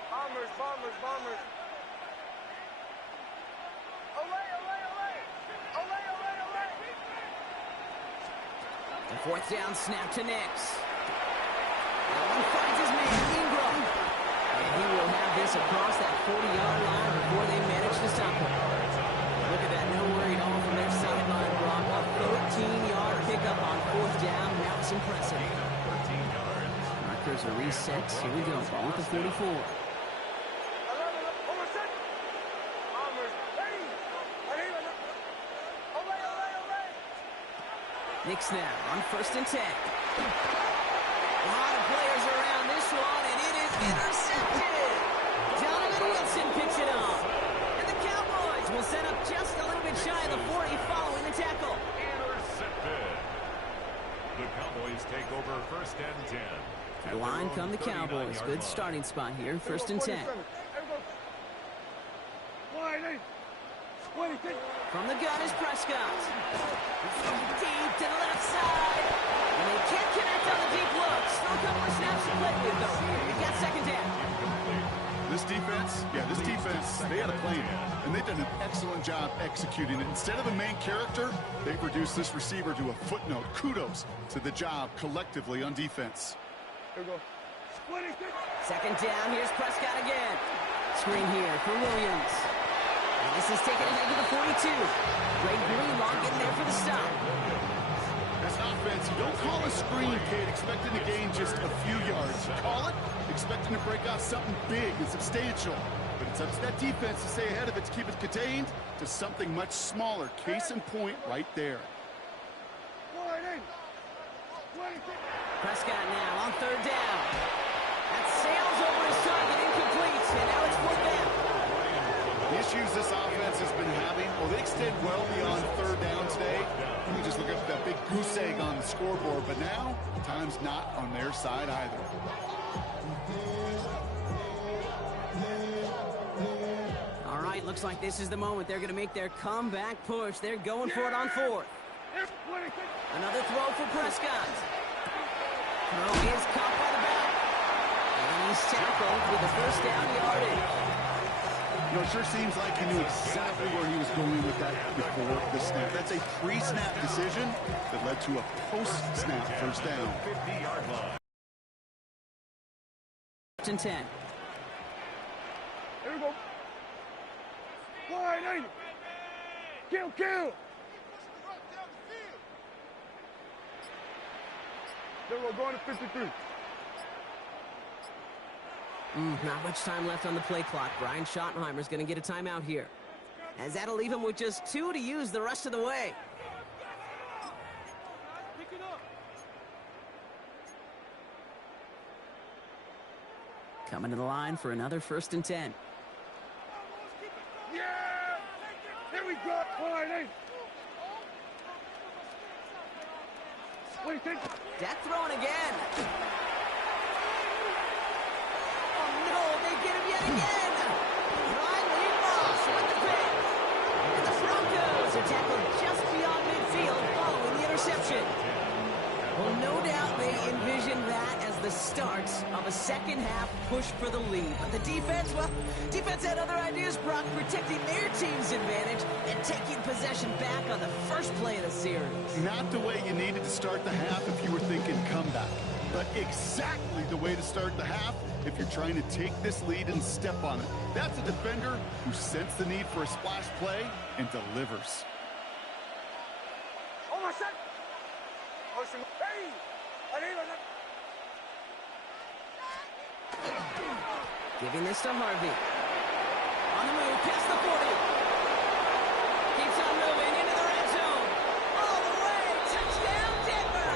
Bombers, bombers, bombers. Olay, olay, olay. Olay, olay, olay. The 4th down snap to Nix. Allen finds his man, Ingram. And he will have this across that 40-yard line before they manage to stop him. Look at that, no worry at all from their sideline, Brock. A 13-yard pickup on 4th down. That was impressive. 13 yards. Markers are reset. Here we go. Ball with the 44. Nix now on 1st and 10. A lot of players around this one, and it is intercepted. Donovan Wilson picks it up. And the Cowboys will set up just a little bit shy of the 40 following the tackle. Intercepted. The Cowboys take over 1st and 10. To the line come the Cowboys. Good starting spot here, 1st and 10. From the gun is Prescott. Deep to the left side. And they can't connect on the deep look. Still a couple of snaps to play with, though. We got 2nd down. This defense, they had a plan, and they've done an excellent job executing it. Instead of a main character, they've reduced this receiver to a footnote. Kudos to the job collectively on defense. Here we go. 2nd down, here's Prescott again. Screen here for Williams. And this is taken ahead to the 42. Greg Greenlaw getting there for the stop. As an offense, you don't call a screen, kid, expecting to gain just a few yards. You call it expecting to break out something big and substantial. But it's up to that defense to stay ahead of it, to keep it contained to something much smaller. Case in point right there. Prescott now on 3rd down. That sails over his target, incomplete, and now it's 4th down. The issues this offense has been having, well, they extend well beyond 3rd down today. You just look up that big goose egg on the scoreboard, but now time's not on their side either. All right, looks like this is the moment they're going to make their comeback push. They're going for it on 4th. Another throw for Prescott. Throw is caught by the back. And he's tackled with the 1st down yardage. You know, it sure seems like he knew exactly where he was going with that before the snap. That's a pre-snap decision that led to a post-snap 1st down. 50-yard line. 1st and 10. Here we go. Wide, ain't it? Kill, kill. Then we're going to 53. Not much time left on the play clock. Brian Schottenheimer's going to get a timeout here, as that'll leave him with just 2 to use the rest of the way. Coming to the line for another 1st and 10. Yeah! Here we go. Wide, ain't it? What do you think? Dak throwing again. Oh, no, they get him yet again. Riley Moss with the pick. And the Broncos are tackled just beyond midfield following the interception. Well, no doubt they envisioned that as the start of a 2nd half push for the lead. But the defense, well, defense had other ideas, Brock, protecting their team's advantage and taking possession back on the first play of the series. Not the way you needed to start the half if you were thinking comeback, but exactly the way to start the half if you're trying to take this lead and step on it. That's a defender who sensed the need for a splash play and delivers. Oh, my son. Hey! I need it. Giving this to Harvey. On the move, past the 40. Keeps on moving into the red zone. All the way, touchdown Denver!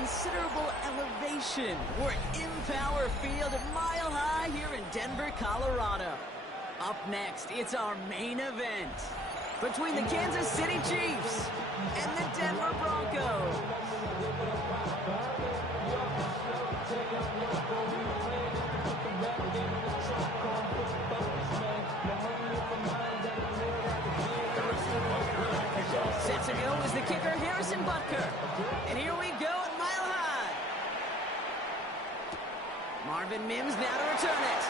considerable elevation. We're at Empower Field at Mile High here in Denver, Colorado. Up next, it's our main event between the Kansas City Chiefs and the Denver Broncos. Set to go is the kicker, Harrison Butker. And here we go at Mile High. Marvin Mims now to return it.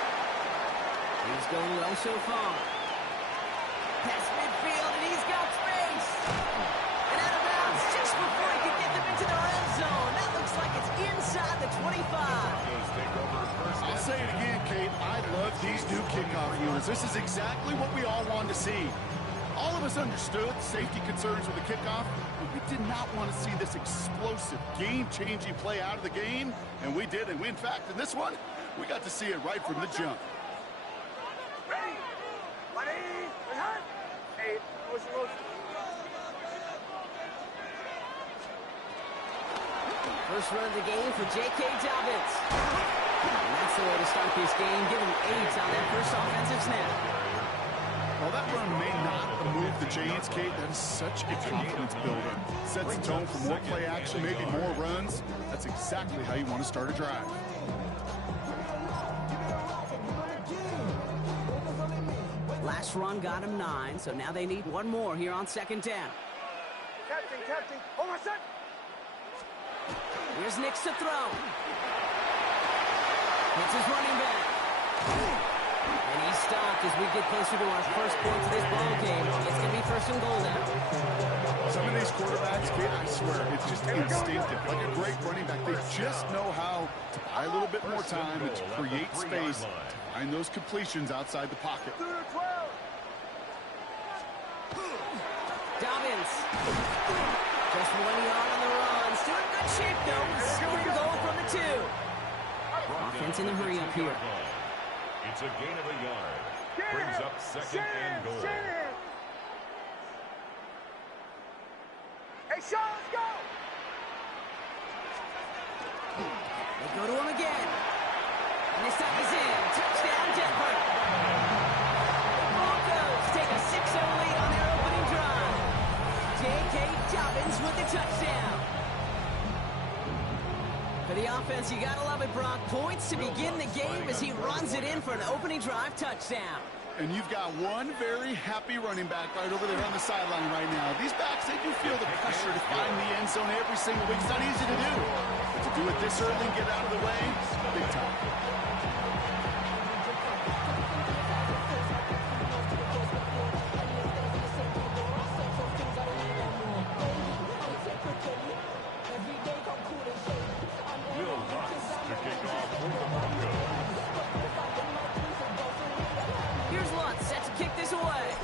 He's going well so far. Past midfield, and he's got space. And out of bounds just before he can get them into the red zone. That looks like it's inside the 25. I'll say it again, Kate. I love these new kickoff units. This is exactly what we all wanted to see. All of us understood safety concerns with the kickoff, but we did not want to see this explosive, game-changing play out of the game, and we did. And we, in fact, in this one, we got to see it right from the jump. Ready? Ready? Ready? Hey, motion. First run of the game for J.K. Dobbins. And that's the way to start this game. Give him 8 on that first offensive snap. While that run may not move the chains, Kate, that is such a confidence builder. Sets the tone for more play action, maybe more runs. That's exactly how you want to start a drive. Last run got him 9, so now they need one more here on second down. Captain, hold on a sec. Here's Nix to throw. Hits his running back. And he's stopped as we get closer to our first points of this ball game. It's going to be first and goal now. Some of these quarterbacks, Kate, I swear, it's just instinctive. Like a great running back, they just know how to buy a little bit more time and to create space to find those completions outside the pocket. Dobbins. Just 1 yard on the run. Still in good shape, though. Scoring goal from the 2. Offense in a hurry up here. It's a gain of a yard. Brings up second and goal. Hey, Sean, let's go! They go to him again. And this time he's in. Touchdown, Denver. The Broncos take a 6-0 lead on their opening drive. J.K. Dobbins with the touchdown. For the offense, you gotta love it, Brock. Points to begin the game as he runs it in for an opening drive touchdown. And you've got one very happy running back right over there on the sideline right now. These backs, they do feel the pressure to find the end zone every single week. It's not easy to do. But to do it this early and get out of the way, big time. Here's Lutz set to kick this away.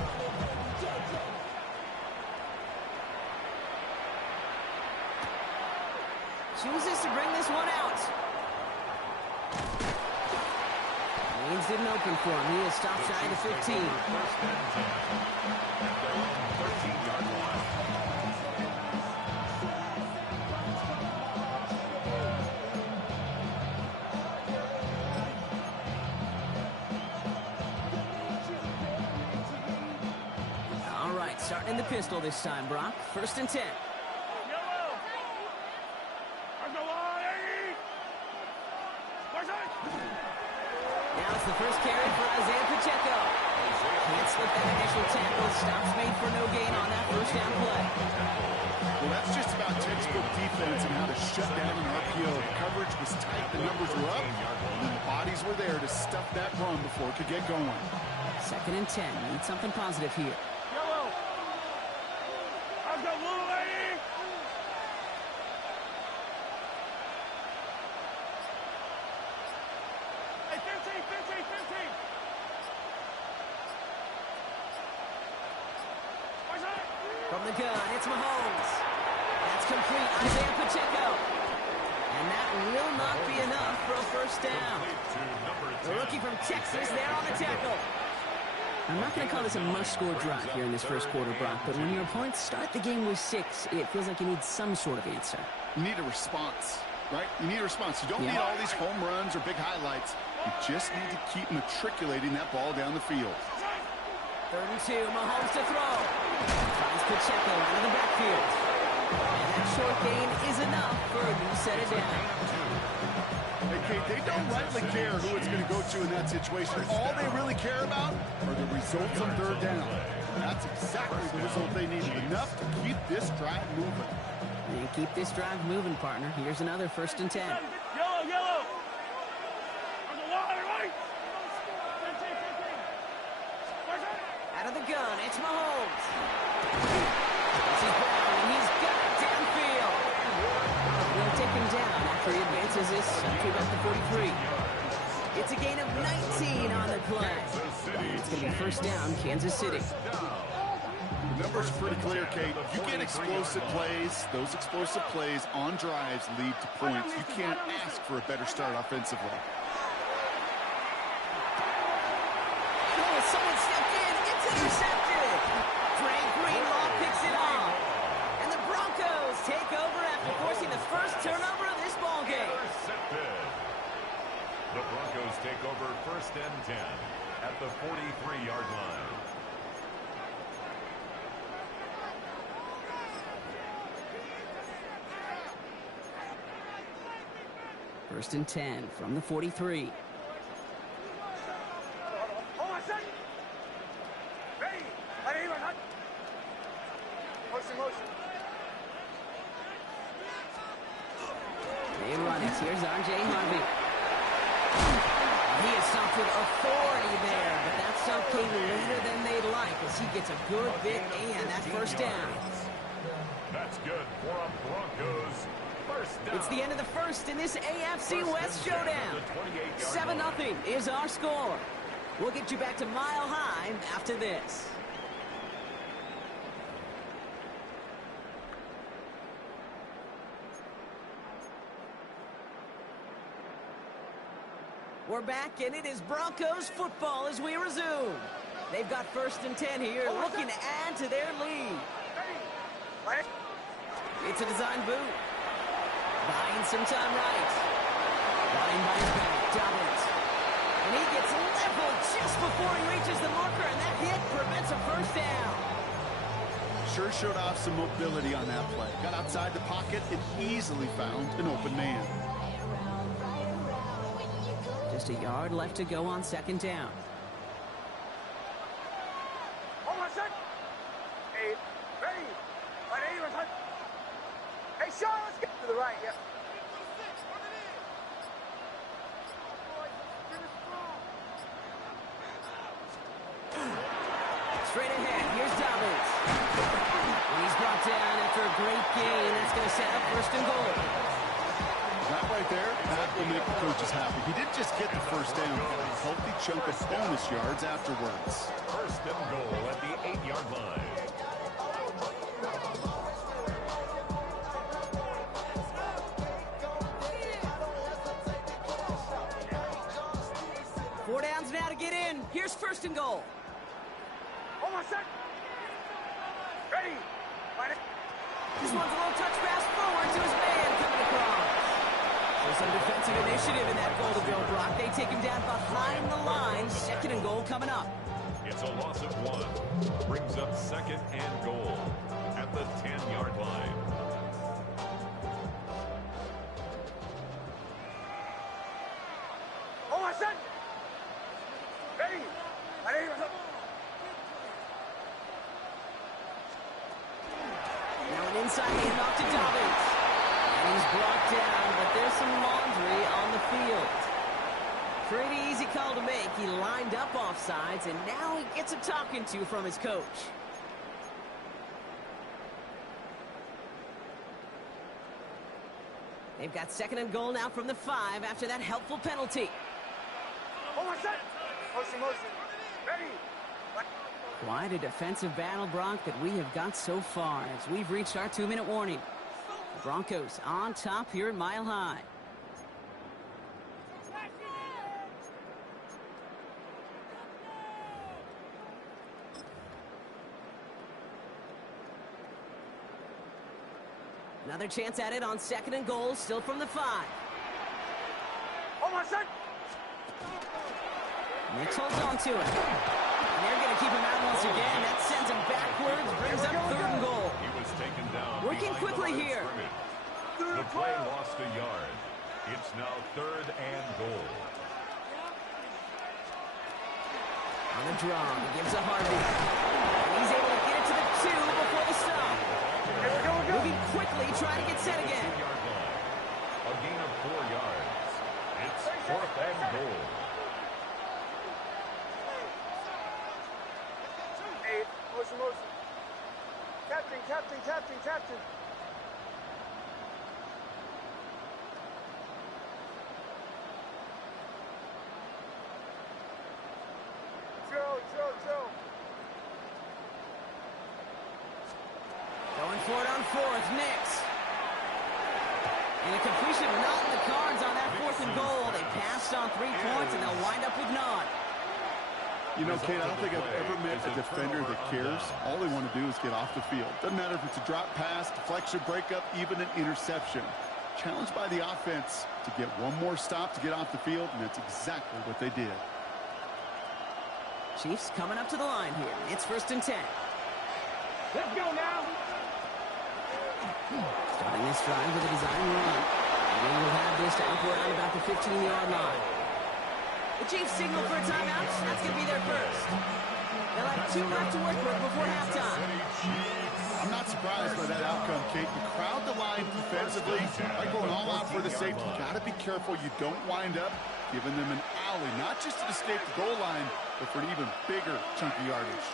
Chooses to bring this one out. Lanes didn't open for him. He is stopped shy of the 15. All right, starting in the pistol this time, Brock. First and 10. Now it's the first carry for Isaiah Pacheco. Can't slip that initial tackle. Stops made for no gain on that first down play. Well, that's just about textbook defense and how to shut down an RPO. The coverage was tight, the numbers were up, and the bodies were there to stuff that run before it could get going. Second and 10. Need something positive here. Yellow. I've got little lady. Hey, 15. From the gun, it's Mahomes. That's complete. Isaiah Pacheco. And that will not be enough for a first down. The rookie from Texas there on the tackle. I'm not going to call this a must-score drive here in this first quarter, Brock, but when your opponents start the game with 6, it feels like you need some sort of answer. You need a response, right? You need a response. You don't need all these home runs or big highlights. You just need to keep matriculating that ball down the field. 3rd and 2, Mahomes to throw. Finds Pacheco out of the backfield. And that short gain is enough for a new set of down. Hey, Kate, they don't rightly care who it's going to go to in that situation. All they really care about are the results on 3rd down. That's exactly the result they needed. Enough to keep this drive moving. And keep this drive moving, partner. Here's another 1st and 10. Yellow, yellow. On the water, right? Out of the gun, it's Mahomes. This is Brown, and he's got it downfield. They'll take him down after he advances this to about the 43. It's a gain of 19 on the play. It's going to be 1st down, Kansas City. The numbers are pretty clear, Kate. You get explosive plays. Those explosive plays on drives lead to points. You can't ask for a better start offensively. Oh, someone stepped in. It's intercepted. Frank Greenlaw picks it off. And the Broncos take over after forcing the first turnover of this ball game. Intercepted. The Broncos take over 1st and 10 at the 43-yard line. First and 10 from the 43. Hold on a second. Ready. Ready, right. Motion, motion. They run it. Here's R.J. Harvey. He is stopped with authority there, but that stop came later than they'd like as he gets a good bit and that 1st down. That's good for a Broncos 1st down. It's the end of the 1st in this AFC West showdown. 7-0 is our score. We'll get you back to Mile High after this. We're back, and it is Broncos football as we resume. They've got 1st and 10 here, looking to add to their lead. It's a design boot. Buying some time right. Running by his back, Dobbins. And he gets leveled just before he reaches the marker, and that hit prevents a 1st down. Sure showed off some mobility on that play. Got outside the pocket and easily found an open man. Just a yard left to go on 2nd down. Hold on a second. Hey, ready. Ready, right. Hey, Sean, let's get to the right, yeah. Straight ahead, here's Dobbins. And he's brought down after a great gain. That's going to set up 1st and goal. That right there, that will make the coaches happy. He didn't just get the 1st down. A healthy chunk of bonus yards afterwards. 1st and goal at the 8-yard line. Four downs now to get in. Here's 1st and goal. Hold on a second. Ready. Right. This one's a little touch pass forward to his man coming across. So some defensive initiative in that goal to go, Brock. They take him down behind the line. 2nd and goal coming up. It's a loss of 1. Brings up 2nd and goal at the 10-yard line. Hold on a second. Ready. Ready, right. Now an inside handoff to Dobbins. And he's brought down, but there's some laundry on the field. Pretty easy call to make. He lined up offsides, and now he gets a talking to from his coach. They've got 2nd and goal now from the 5 after that helpful penalty. Hold on a second. Motion, motion. Ready. Right. Quite a defensive battle, Brock, that we have got so far as we've reached our 2-minute warning. The Broncos on top here at Mile High. Another chance at it on 2nd and goal, still from the 5. Oh, my son! Nix holds on to it. And they're going to keep him out once again. That sends him backwards, brings up 3rd and goal. He was taken down. Working quickly here. The play lost a yard. It's now 3rd and goal. On a draw, he gives a Harvey. And he's able to get it to the 2 before the stop. Moving quickly, trying to get set again. A gain of 4 yards. It's 4th and goal. Motion. Captain. Joe. Going for it on 4th, Nix. And a completion not in the cards on that 4th and goal. They passed on 3 points, and they'll wind up with none. You know, Kate, I don't think I've ever met a defender that cares. All they want to do is get off the field. Doesn't matter if it's a drop pass, deflection, breakup, even an interception. Challenged by the offense to get one more stop to get off the field, and that's exactly what they did. Chiefs coming up to the line here. It's 1st and 10. Let's go now. Starting this drive with a design run. And we will have this to up around about the 15-yard line. The Chiefs signal for a timeout. That's going to be their first. They'll have 2 left to work with before halftime. I'm not surprised by that outcome, Kate. You crowd the line defensively by going all out for the safety. You got to be careful you don't wind up giving them an alley, not just to escape the goal line, but for an even bigger chunky yardage.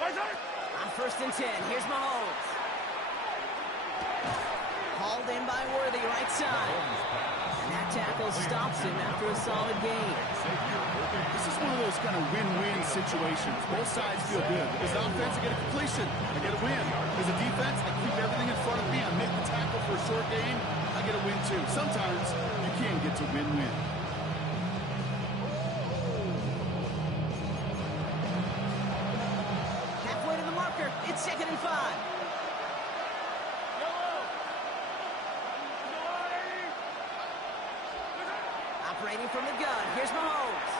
On 1st and 10, here's Mahomes. Hauled in by Worthy, right side. And that tackle stops him after a solid gain. This is one of those kind of win-win situations. Both sides feel good. As an offense, I get a completion. I get a win. As a defense, I keep everything in front of me. I make the tackle for a short gain. I get a win, too. Sometimes you can get to win-win. Halfway to the marker. It's 2nd and 5. Operating from the gun. Here's Mahomes.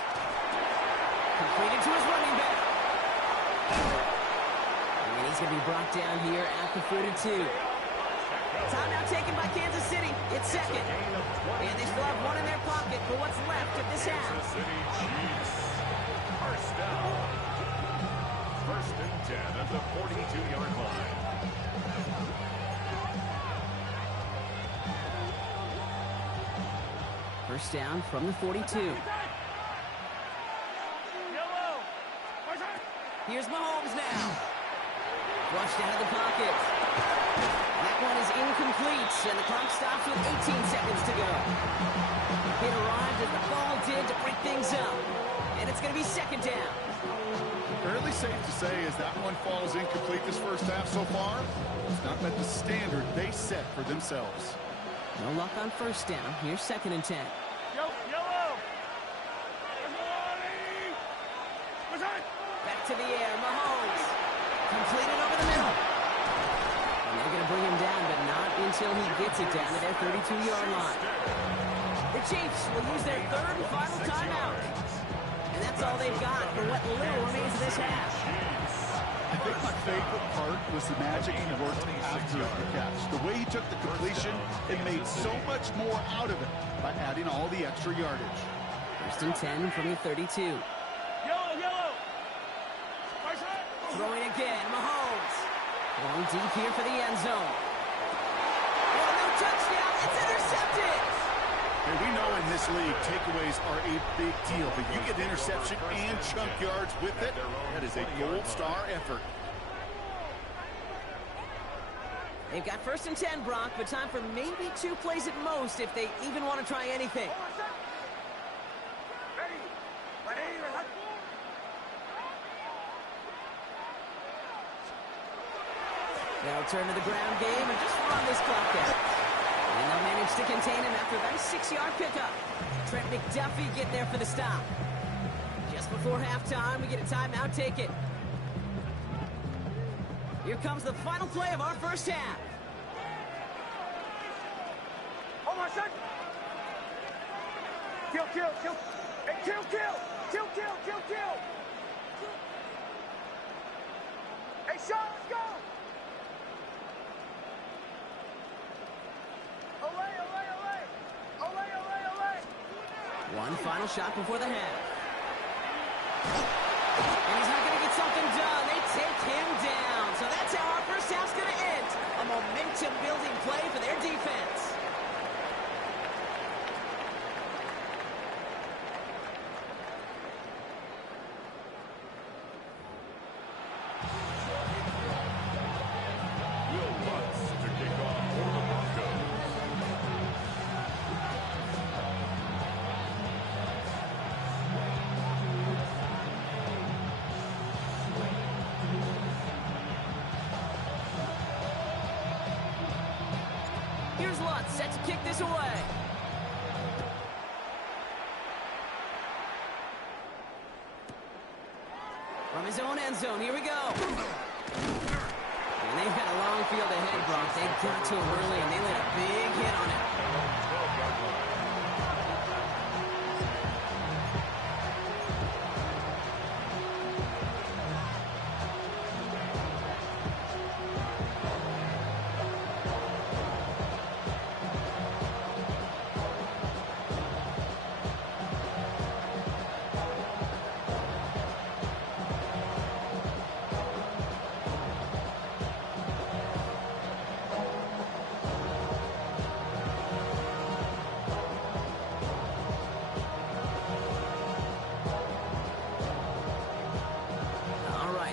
Completed to his running back. And he's going to be brought down here at the 42. Timeout taken by Kansas City. It's 2nd. And they still have 1 in their pocket for what's left of this half. First down. 1st and 10 at the 42-yard line. First down from the 42. Here's Mahomes now. Flushed out of the pocket. That one is incomplete, and the clock stops with 18 seconds to go. It arrived as the ball did to break things up. And it's going to be 2nd down. Fairly safe to say as that one falls incomplete this first half so far, it's not met the standard they set for themselves. No luck on 1st down. Here's 2nd and 10. Back to the air, Mahomes. Completed over the middle. And they're going to bring him down, but not until he gets it down to their 32-yard line. The Chiefs will use their 3rd and final timeout. And that's all they've got for what little remains of this half. I think my favorite part was the magic he worked after the catch. The way he took the completion and made so much more out of it by adding all the extra yardage. 1st and 10 from the 32. Throwing again, Mahomes. Going deep here for the end zone. Oh, no touchdown. It's intercepted. Hey, we know in this league, takeaways are a big deal, but you get interception and chunk yards with it. That is a gold star effort. They've got 1st and 10, Brock, but time for maybe 2 plays at most if they even want to try anything. They'll turn to the ground game and just run this clock out. And they'll manage to contain him after about a 6-yard pickup. Trent McDuffie getting there for the stop. Just before halftime, we get a timeout taken. Here comes the final play of our first half. my son. Kill, kill, kill. Hey, kill, kill. Kill, kill, kill, kill. Hey, Sean, let's go. Olay, olay, olay. Olay, olay, olay. One final shot before the half. And he's not going to get something done. They take him down. So that's how our first half's going to end. A momentum-building play for their defense. Here's Lutz, set to kick this away. From his own end zone, here we go. And they've got a long field ahead, Brock. They got to him early, and they laid a big hit on him.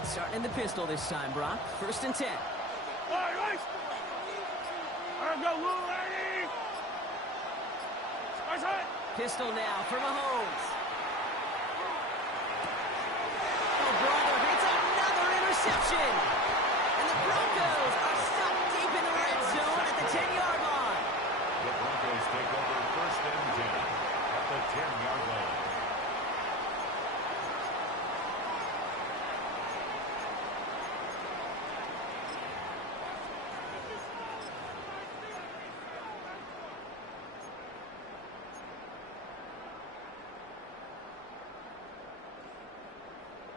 Starting in the pistol this time, Brock. 1st and 10. All right, guys. Let's go, Lou, ready. Nice hit. Pistol now for Mahomes. Oh, brother, it's another interception. And the Broncos are stuck deep in the red zone at the 10-yard line. The Broncos take over 1st and 10 at the 10-yard line.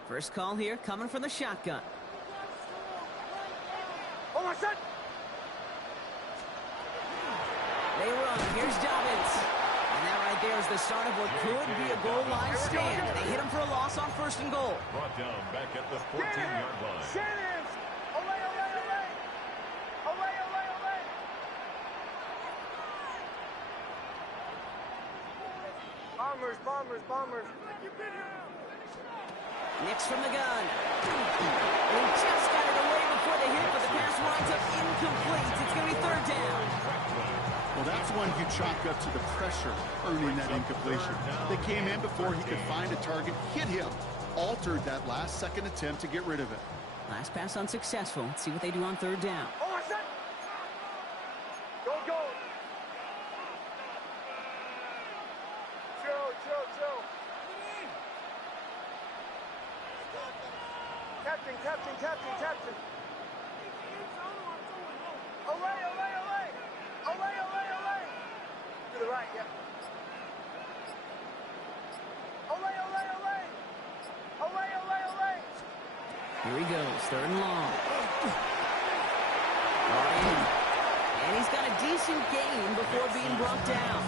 First call here coming from the shotgun. Oh, my son. They run. Here's Dobbins. And that right there is the start of what could be a goal line stand. They hit him for a loss on 1st and goal. Brought down back at the 14-yard line. Shannons. Olay, olay, olay. Olay, olay, olay. Bombers, bombers, bombers. Nix from the gun. He just got it away before the hit, but the pass winds up incomplete. It's going to be 3rd down. Well, that's one you chalk up to the pressure earning that incompletion. They came in before he could find a target, hit him, altered that last-second attempt to get rid of it. Last pass unsuccessful. Let's see what they do on 3rd down. Oh, my son. Go, go. Chill, chill, chill. Captain, captain, captain, captain. Olay, olay, olay. Olay, olay, olay. To the right, yeah. Olay, olay, olay. Olay, olay, olay. Here he goes. 3rd and long. And he's got a decent gain before being brought down.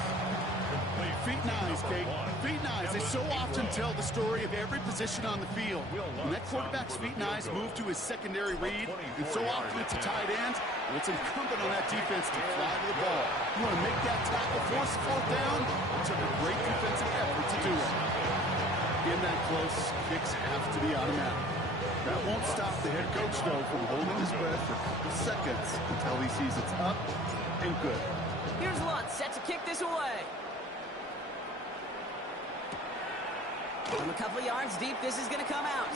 Feet and eyes, Kate. Feet and eyes. They so often tell the story of every position on the field. When that quarterback's feet and eyes move to his secondary read, and so often it's a tight end, well, it's incumbent on that defense to fly to the ball. You want to make that tackle, force 4th down. It took a great defensive effort to do it. In that close, kicks have to be automatic. That won't stop the head coach, though, from holding his breath for a couple seconds until he sees it's up and good. Here's Lutz, set to kick this away. From a couple of yards deep, this is going to come out.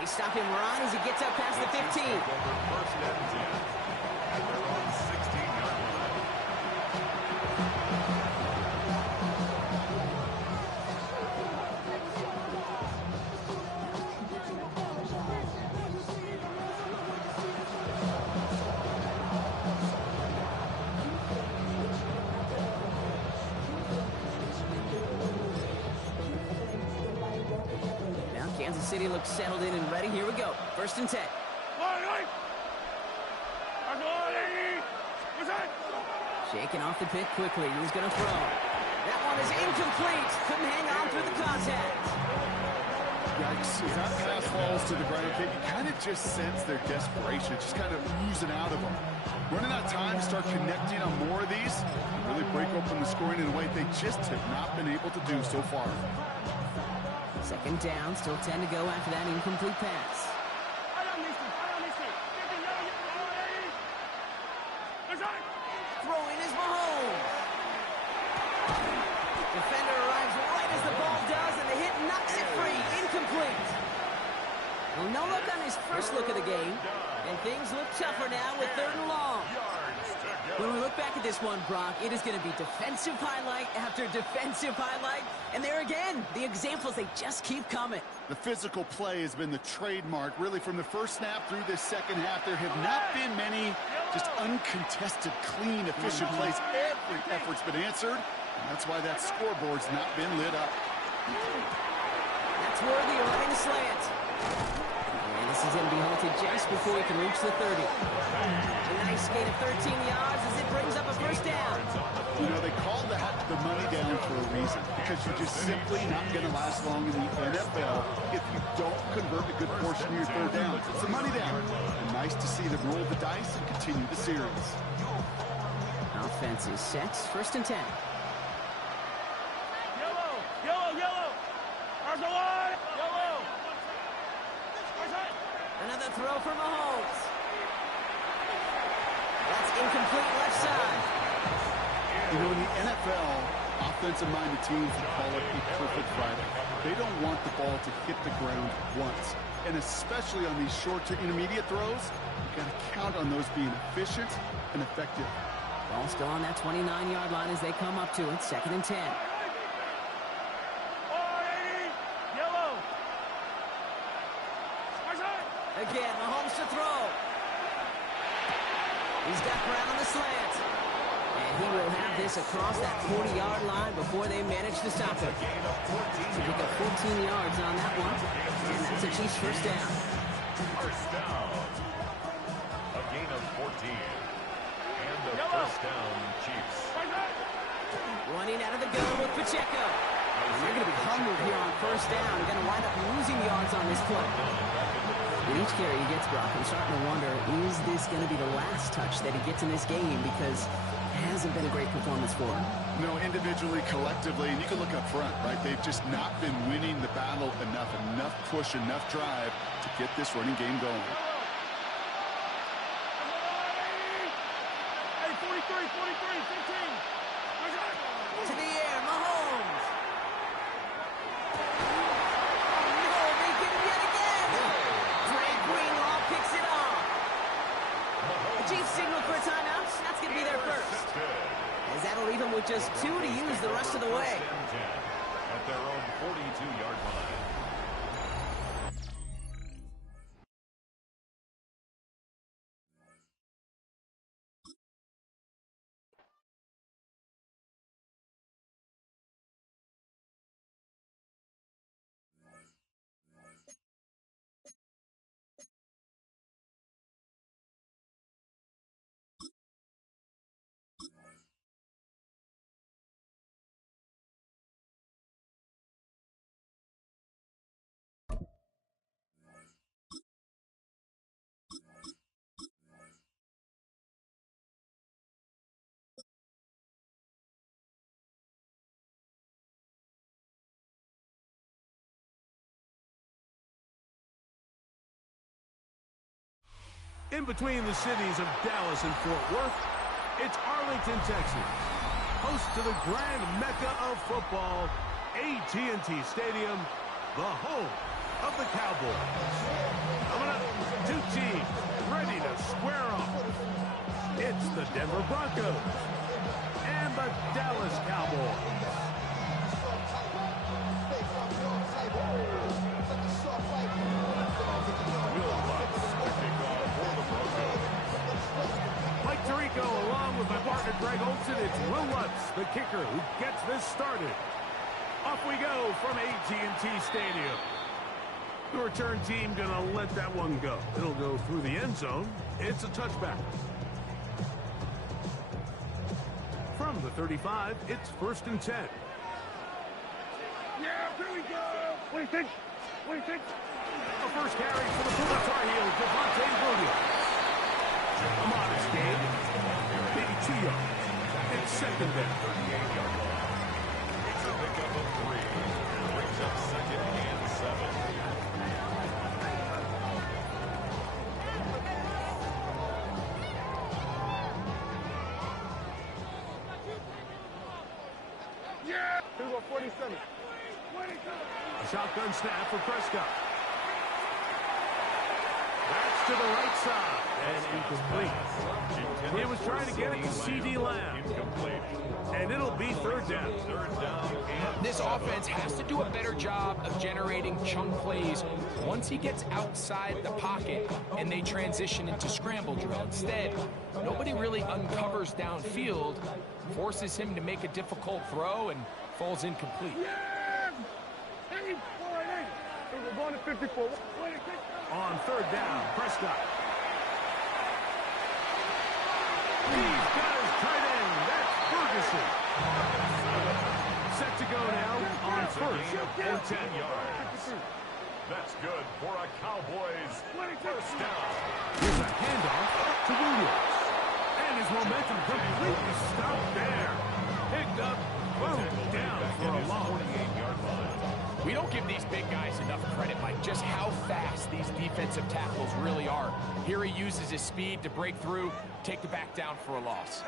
We stop him right as he gets up past the 15. 1st and 10 at their own 16-yard line. City looks settled in and ready. Here we go. 1st and 10. Shaking off the pick quickly. He's going to throw. That one is incomplete. Couldn't hang on through the contact. Yikes. As that pass falls to the ground, you kind of just sense their desperation. Just kind of oozing out of them. Running out of time to start connecting on more of these. Really break open the scoring in a way they just have not been able to do so far. 2nd down. Still 10 to go after that incomplete pass. Throwing is Mahomes. Defender arrives right as the ball does, and the hit knocks it free. Incomplete. Well, no look on his first look of the game, and things look tougher now with 3rd and long. When we look back at this one, Brock, it is going to be defensive highlight after defensive highlight, and there again, the examples, they just keep coming. The physical play has been the trademark, really, from the first snap through this second half. There have not been many just uncontested, clean, efficient plays. Every effort's been answered, and that's why that scoreboard's not been lit up. That's worthy of running the slant. And this is going to be halted just before he can reach the 30. A nice gain of 13 yards as it brings up a 1st down. You know, they call that the money down for a reason, because you're just simply not going to last long in the NFL if you don't convert a good portion of your 3rd down. It's the money down. And nice to see them roll the dice and continue the series. Offense is set. 1st and 10. Another throw for Mahomes. That's incomplete left side. You know, in the NFL, offensive-minded teams call it a perfect Friday. They don't want the ball to hit the ground once. And especially on these short to intermediate throws, you've got to count on those being efficient and effective. Ball still on that 29-yard line as they come up to it. 2nd and 10. Again, Mahomes to throw. He's got Brown on the slant. And he will have this across that 40-yard line before they manage to stop him. To pick up 14 yards on that one. And that's a Chiefs 1st down. 1st down. A gain of 14. And the 1st down, Chiefs. Running out of the gun with Pacheco. And they're going to be humbled here on 1st down. They're going to wind up losing yards on this play. With each carry he gets, Brock, I'm starting to wonder, is this going to be the last touch that he gets in this game? Because it hasn't been a great performance for him. No, individually, collectively, and you can look up front, right? They've just not been winning the battle enough push, enough drive to get this running game going. Hey, 43, 15. To the air, Mahomes. Chiefs signal for a timeout. That's going to be their first. As that'll leave them with just 2 to use the rest of the way. At their own 42-yard line. In between the cities of Dallas and Fort Worth, it's Arlington, Texas, host to the grand mecca of football, AT&T Stadium, the home of the Cowboys. Coming up, 2 teams ready to square off. It's the Denver Broncos and the Dallas Cowboys. Along with my partner Greg Olson, it's Will Lutz, the kicker, who gets this started. Off we go from AT&T Stadium. The return team going to let that one go. It'll go through the end zone. It's a touchback. From the 35, it's 1st and 10. Yeah, here we go. What do you think? What do you think? A first carry for the Puma Tar Heels, Devontae Williams. A modest gain, maybe 2 yards. It's 2nd down. 38-yard line. It's a pickup of 3. Brings up 2nd and 7. Yeah! 47. A shotgun snap for Prescott. That's to the right side and incomplete. He was trying to get it to C.D. Lamb. Incomplete. And it'll be 3rd down. 3rd down and This offense has to do a better job of generating chunk plays once he gets outside the pocket and they transition into scramble drill. Instead, nobody really uncovers downfield, forces him to make a difficult throw, and falls incomplete. Yeah! Hey, we're going to 54. On 3rd down, Prescott. He's got his tight end. That's Ferguson. Set to go now on 1st and 10 yards. That's good for a Cowboys 1st down. Here's a handoff to Williams. And his momentum completely stopped there. Picked up, boom, down for a loss. 48-yard line. We don't give these big guys enough credit, Mike, just how fast these defensive tackles really are. Here he uses his speed to break through, take the back down for a loss.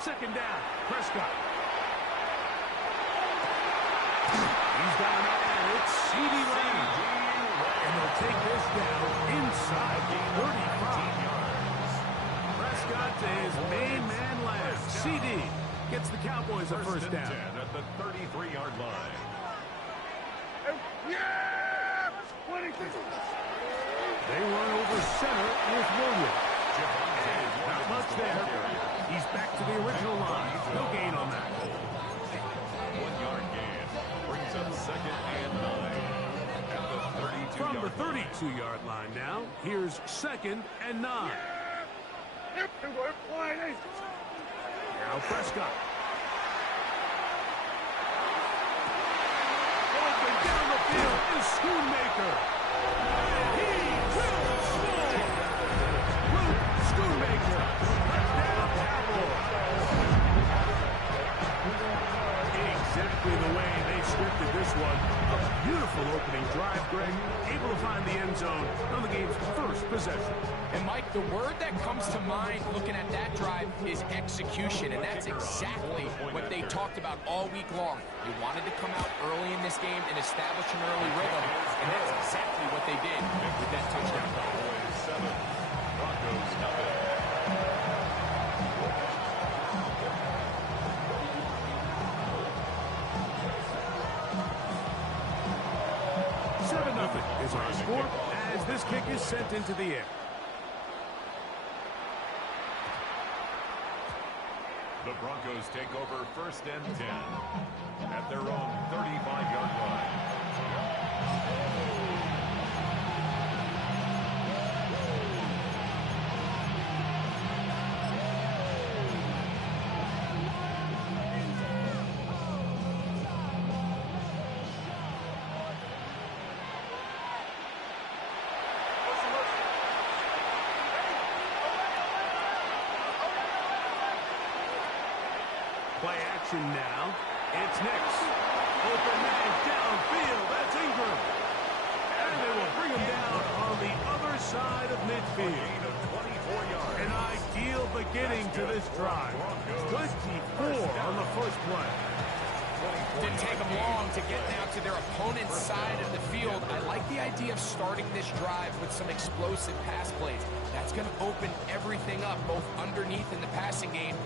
2nd down, Prescott. He's got a man. It's C.D. Lamb. And they'll take this down inside the 35 yards. Prescott to his main man Lamb. C.D. gets the Cowboys a 1st down. 10 at the 33-yard line. Yeah! They run over center with Williams. And not much there. He's back to the original line. No gain on that. 1-yard gain. Brings up 2nd and 9 at the 32-yard From the 32-yard line now, here's 2nd and 9. Now Prescott. Open down the field is Schoonmaker. And he will score. Luke Schoonmaker. Touchdown Cowboys. Exactly the way they scripted this one. A beautiful opening drive, Greg. Able to find the end zone on the game's 1st possession. And, Mike, the word that comes to mind looking at that drive is execution, and that's exactly what they talked about all week long. They wanted to come out early in this game and establish an early rhythm, and that's exactly what they did with that touchdown. Cowboys 7, Broncos nothing. Is our score as this kick is sent into the air. The Broncos take over 1st and 10 at their own 35-yard line. Play action now. It's Nix. Open man downfield. That's Ingram. And they will bring him down on the other side of midfield. 24 yards. An ideal beginning to this drive. 24 on the first play. Didn't take them long to get now to their opponent's side of the field. I like the idea of starting this drive with some explosive pass plays. That's going to open everything up, both underneath in the passing game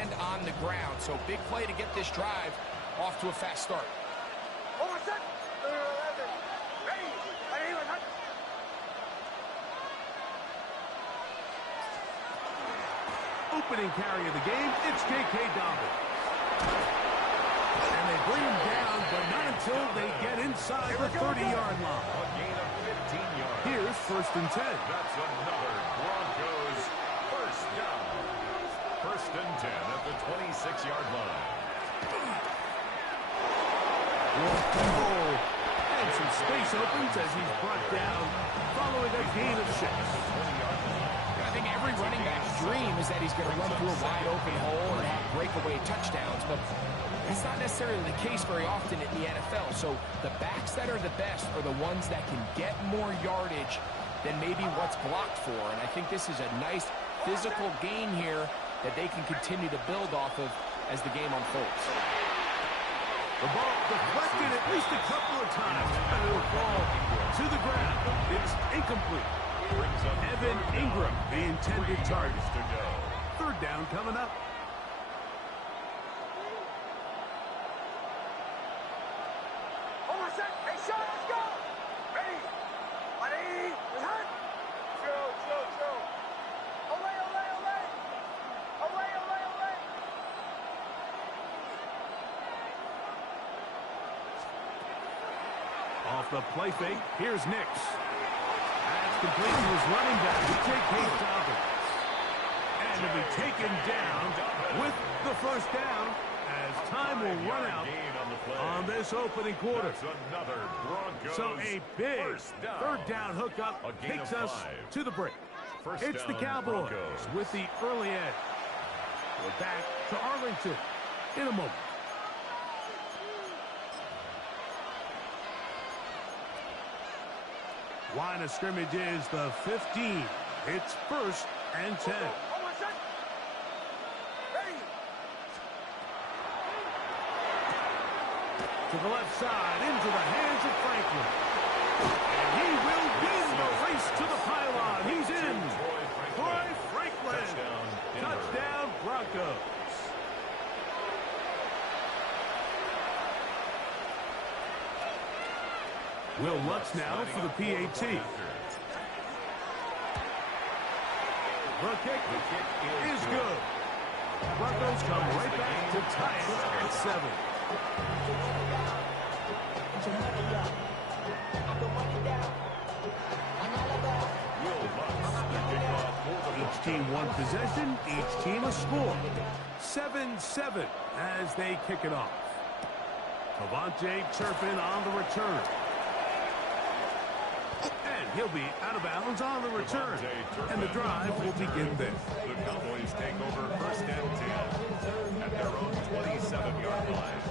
and on the ground. So big play to get this drive off to a fast start. Opening carry of the game, it's J.K. Dobbins. And they bring him down, but not until they get inside the 30-yard line. A gain of 15 yards. Here's 1st and 10. That's another Broncos first down. 1st and 10 at the 26-yard line. And some space opens as he's brought down following a gain of 6. I think every running back's dream is that he's going to run through a wide open hole and have breakaway touchdowns, but that's not necessarily the case very often in the NFL. So the backs that are the best are the ones that can get more yardage than maybe what's blocked for. And I think this is a nice physical gain here that they can continue to build off of as the game unfolds. The ball deflected at least a couple of times, and it'll fall to the ground. It's incomplete. Evan Ingram, the intended target. 3rd down coming up. Hold on a sec. Hey, Sean, let's go. Ready. Ready. Hut. Chill. Olay. Off the play fake, here's Nix. That's complete to his running back, J.K. Dobbins. And to be taken down with the 1st down as time will run out on this opening quarter. So a big 3rd down hookup takes us to the break. It's the Cowboys with the early edge. We're back to Arlington in a moment. Line of scrimmage is the 15. It's 1st and 10. To the left side, into the hands of Franklin. And he will win the race to the pylon. He's in. Troy Franklin. Touchdown, Broncos. Will Lutz now for the PAT. The kick is good. Broncos come right back to tie it at 7. Each team one possession, each team a score. 7-7 as they kick it off. Cavante Turpin on the return. And he'll be out of bounds on the return. And the drive will begin there. The Cowboys take over 1st and 10 at their own 27-yard line.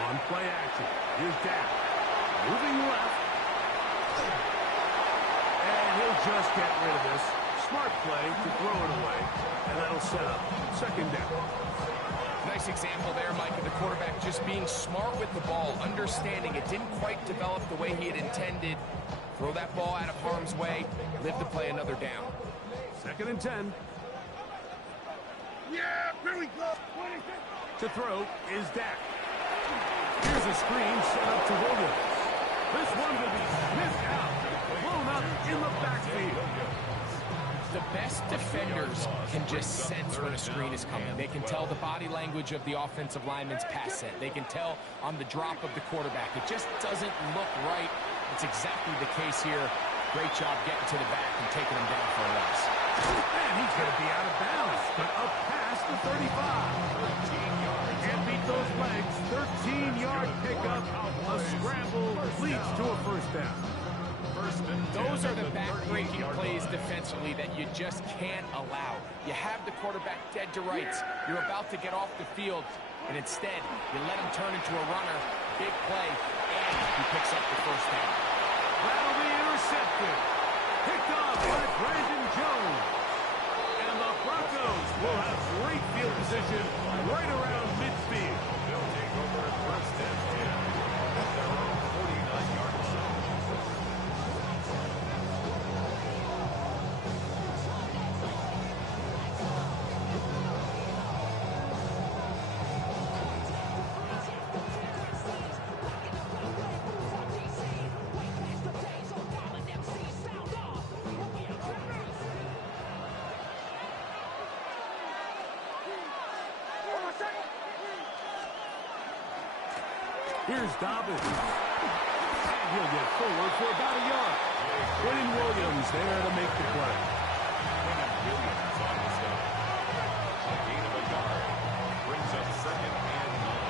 On play action, here's Dak. Moving left. And he'll just get rid of this. Smart play to throw it away. And that'll set up 2nd down. Nice example there, Mike, of the quarterback just being smart with the ball, understanding it didn't quite develop the way he had intended. Throw that ball out of harm's way, live to play another down. 2nd and 10. Yeah, very good. To throw is Dak. Here's a screen set up to Williams. This one will be sniffed out, blown up in the backfield. The best defenders can just sense when a screen is coming. They can tell the body language of the offensive lineman's pass set. They can tell on the drop of the quarterback. It just doesn't look right. It's exactly the case here. Great job getting to the back and taking him down for a loss. And he's going to be out of bounds, but up past the 35. Can't beat those legs. 13-yard pickup. A scramble leads to a 1st down. Those are the back-breaking plays defensively that you just can't allow. You have the quarterback dead to rights. You're about to get off the field, and instead, you let him turn into a runner. Big play, and he picks up the 1st down. That'll be intercepted. Picked off by Brandon Jones. And the Broncos will have great field position right around midfield. They'll take over 1st and 10 at their own 49-yard line. Here's Dobbins. And he'll get forward for about a yard. Quinn Williams there to make the play. Quinn Williams on the stop. A gain of a yard. Brings up 2nd and 9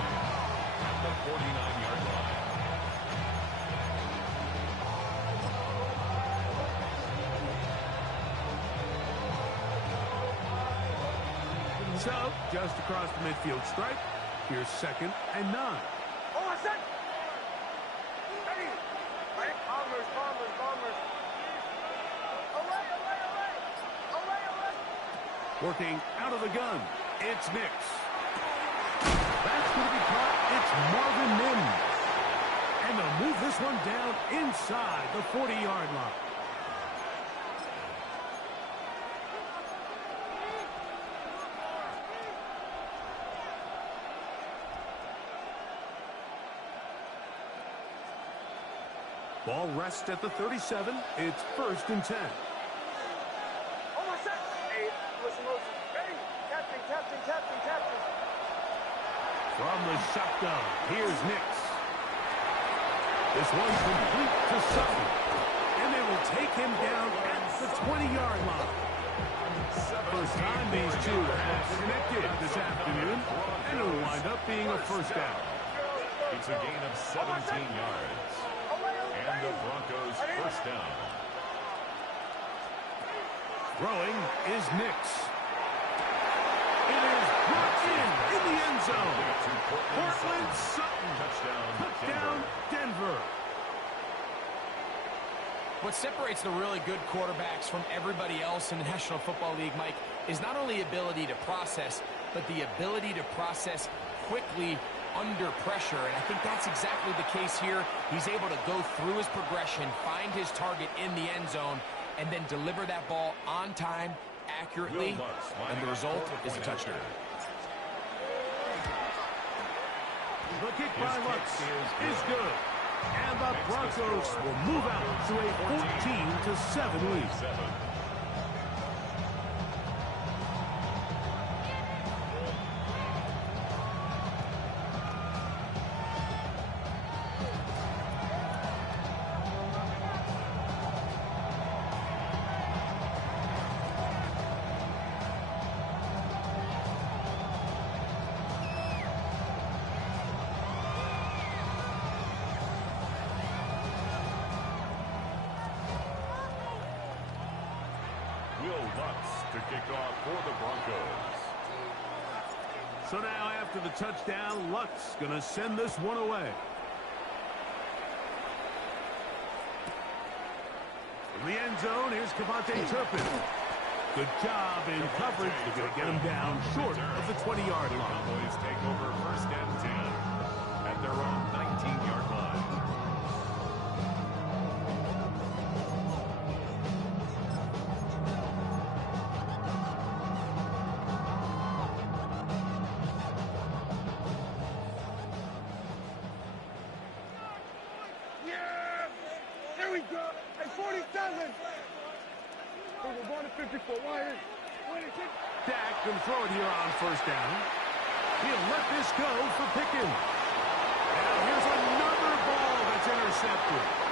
at the 49-yard line. So, just across the midfield stripe, here's 2nd and 9. Oh, I said. Hey, right? Bombers. Away. Working out of the gun, it's Nix. That's going to be caught. It's Marvin Mims. And they'll move this one down inside the 40-yard line. Ball rests at the 37. It's 1st and 10. Oh, I said. Hey, listen. Hey, captain. From the shotgun, here's Nix. This one's complete to Sutton. And they will take him down at the 20-yard line. First time these two have connected this afternoon. And it'll wind up being a 1st down. It's a gain of 17 yards. And the Broncos 1st down. Throwing is Nix. It is brought in the end zone. Portland Sutton. Touchdown, Denver. What separates the really good quarterbacks from everybody else in the National Football League, Mike, is not only ability to process, but the ability to process quickly under pressure, and I think that's exactly the case here. He's able to go through his progression, find his target in the end zone, and then deliver that ball on time, accurately, and the result is a touchdown. The kick by Lutz is good, and the Broncos will move out to a 14-7 lead. To kick off for the Broncos. So now after the touchdown, Lutz going to send this one away. In the end zone, here's Kevontae Turpin. Good job in coverage. They're going to get him down short of the 20-yard line. Cowboys take over 1st and 10 at their own 19-yard line. Dak can throw it here on 1st down. He'll let this go for Pickens. And here's another ball that's intercepted.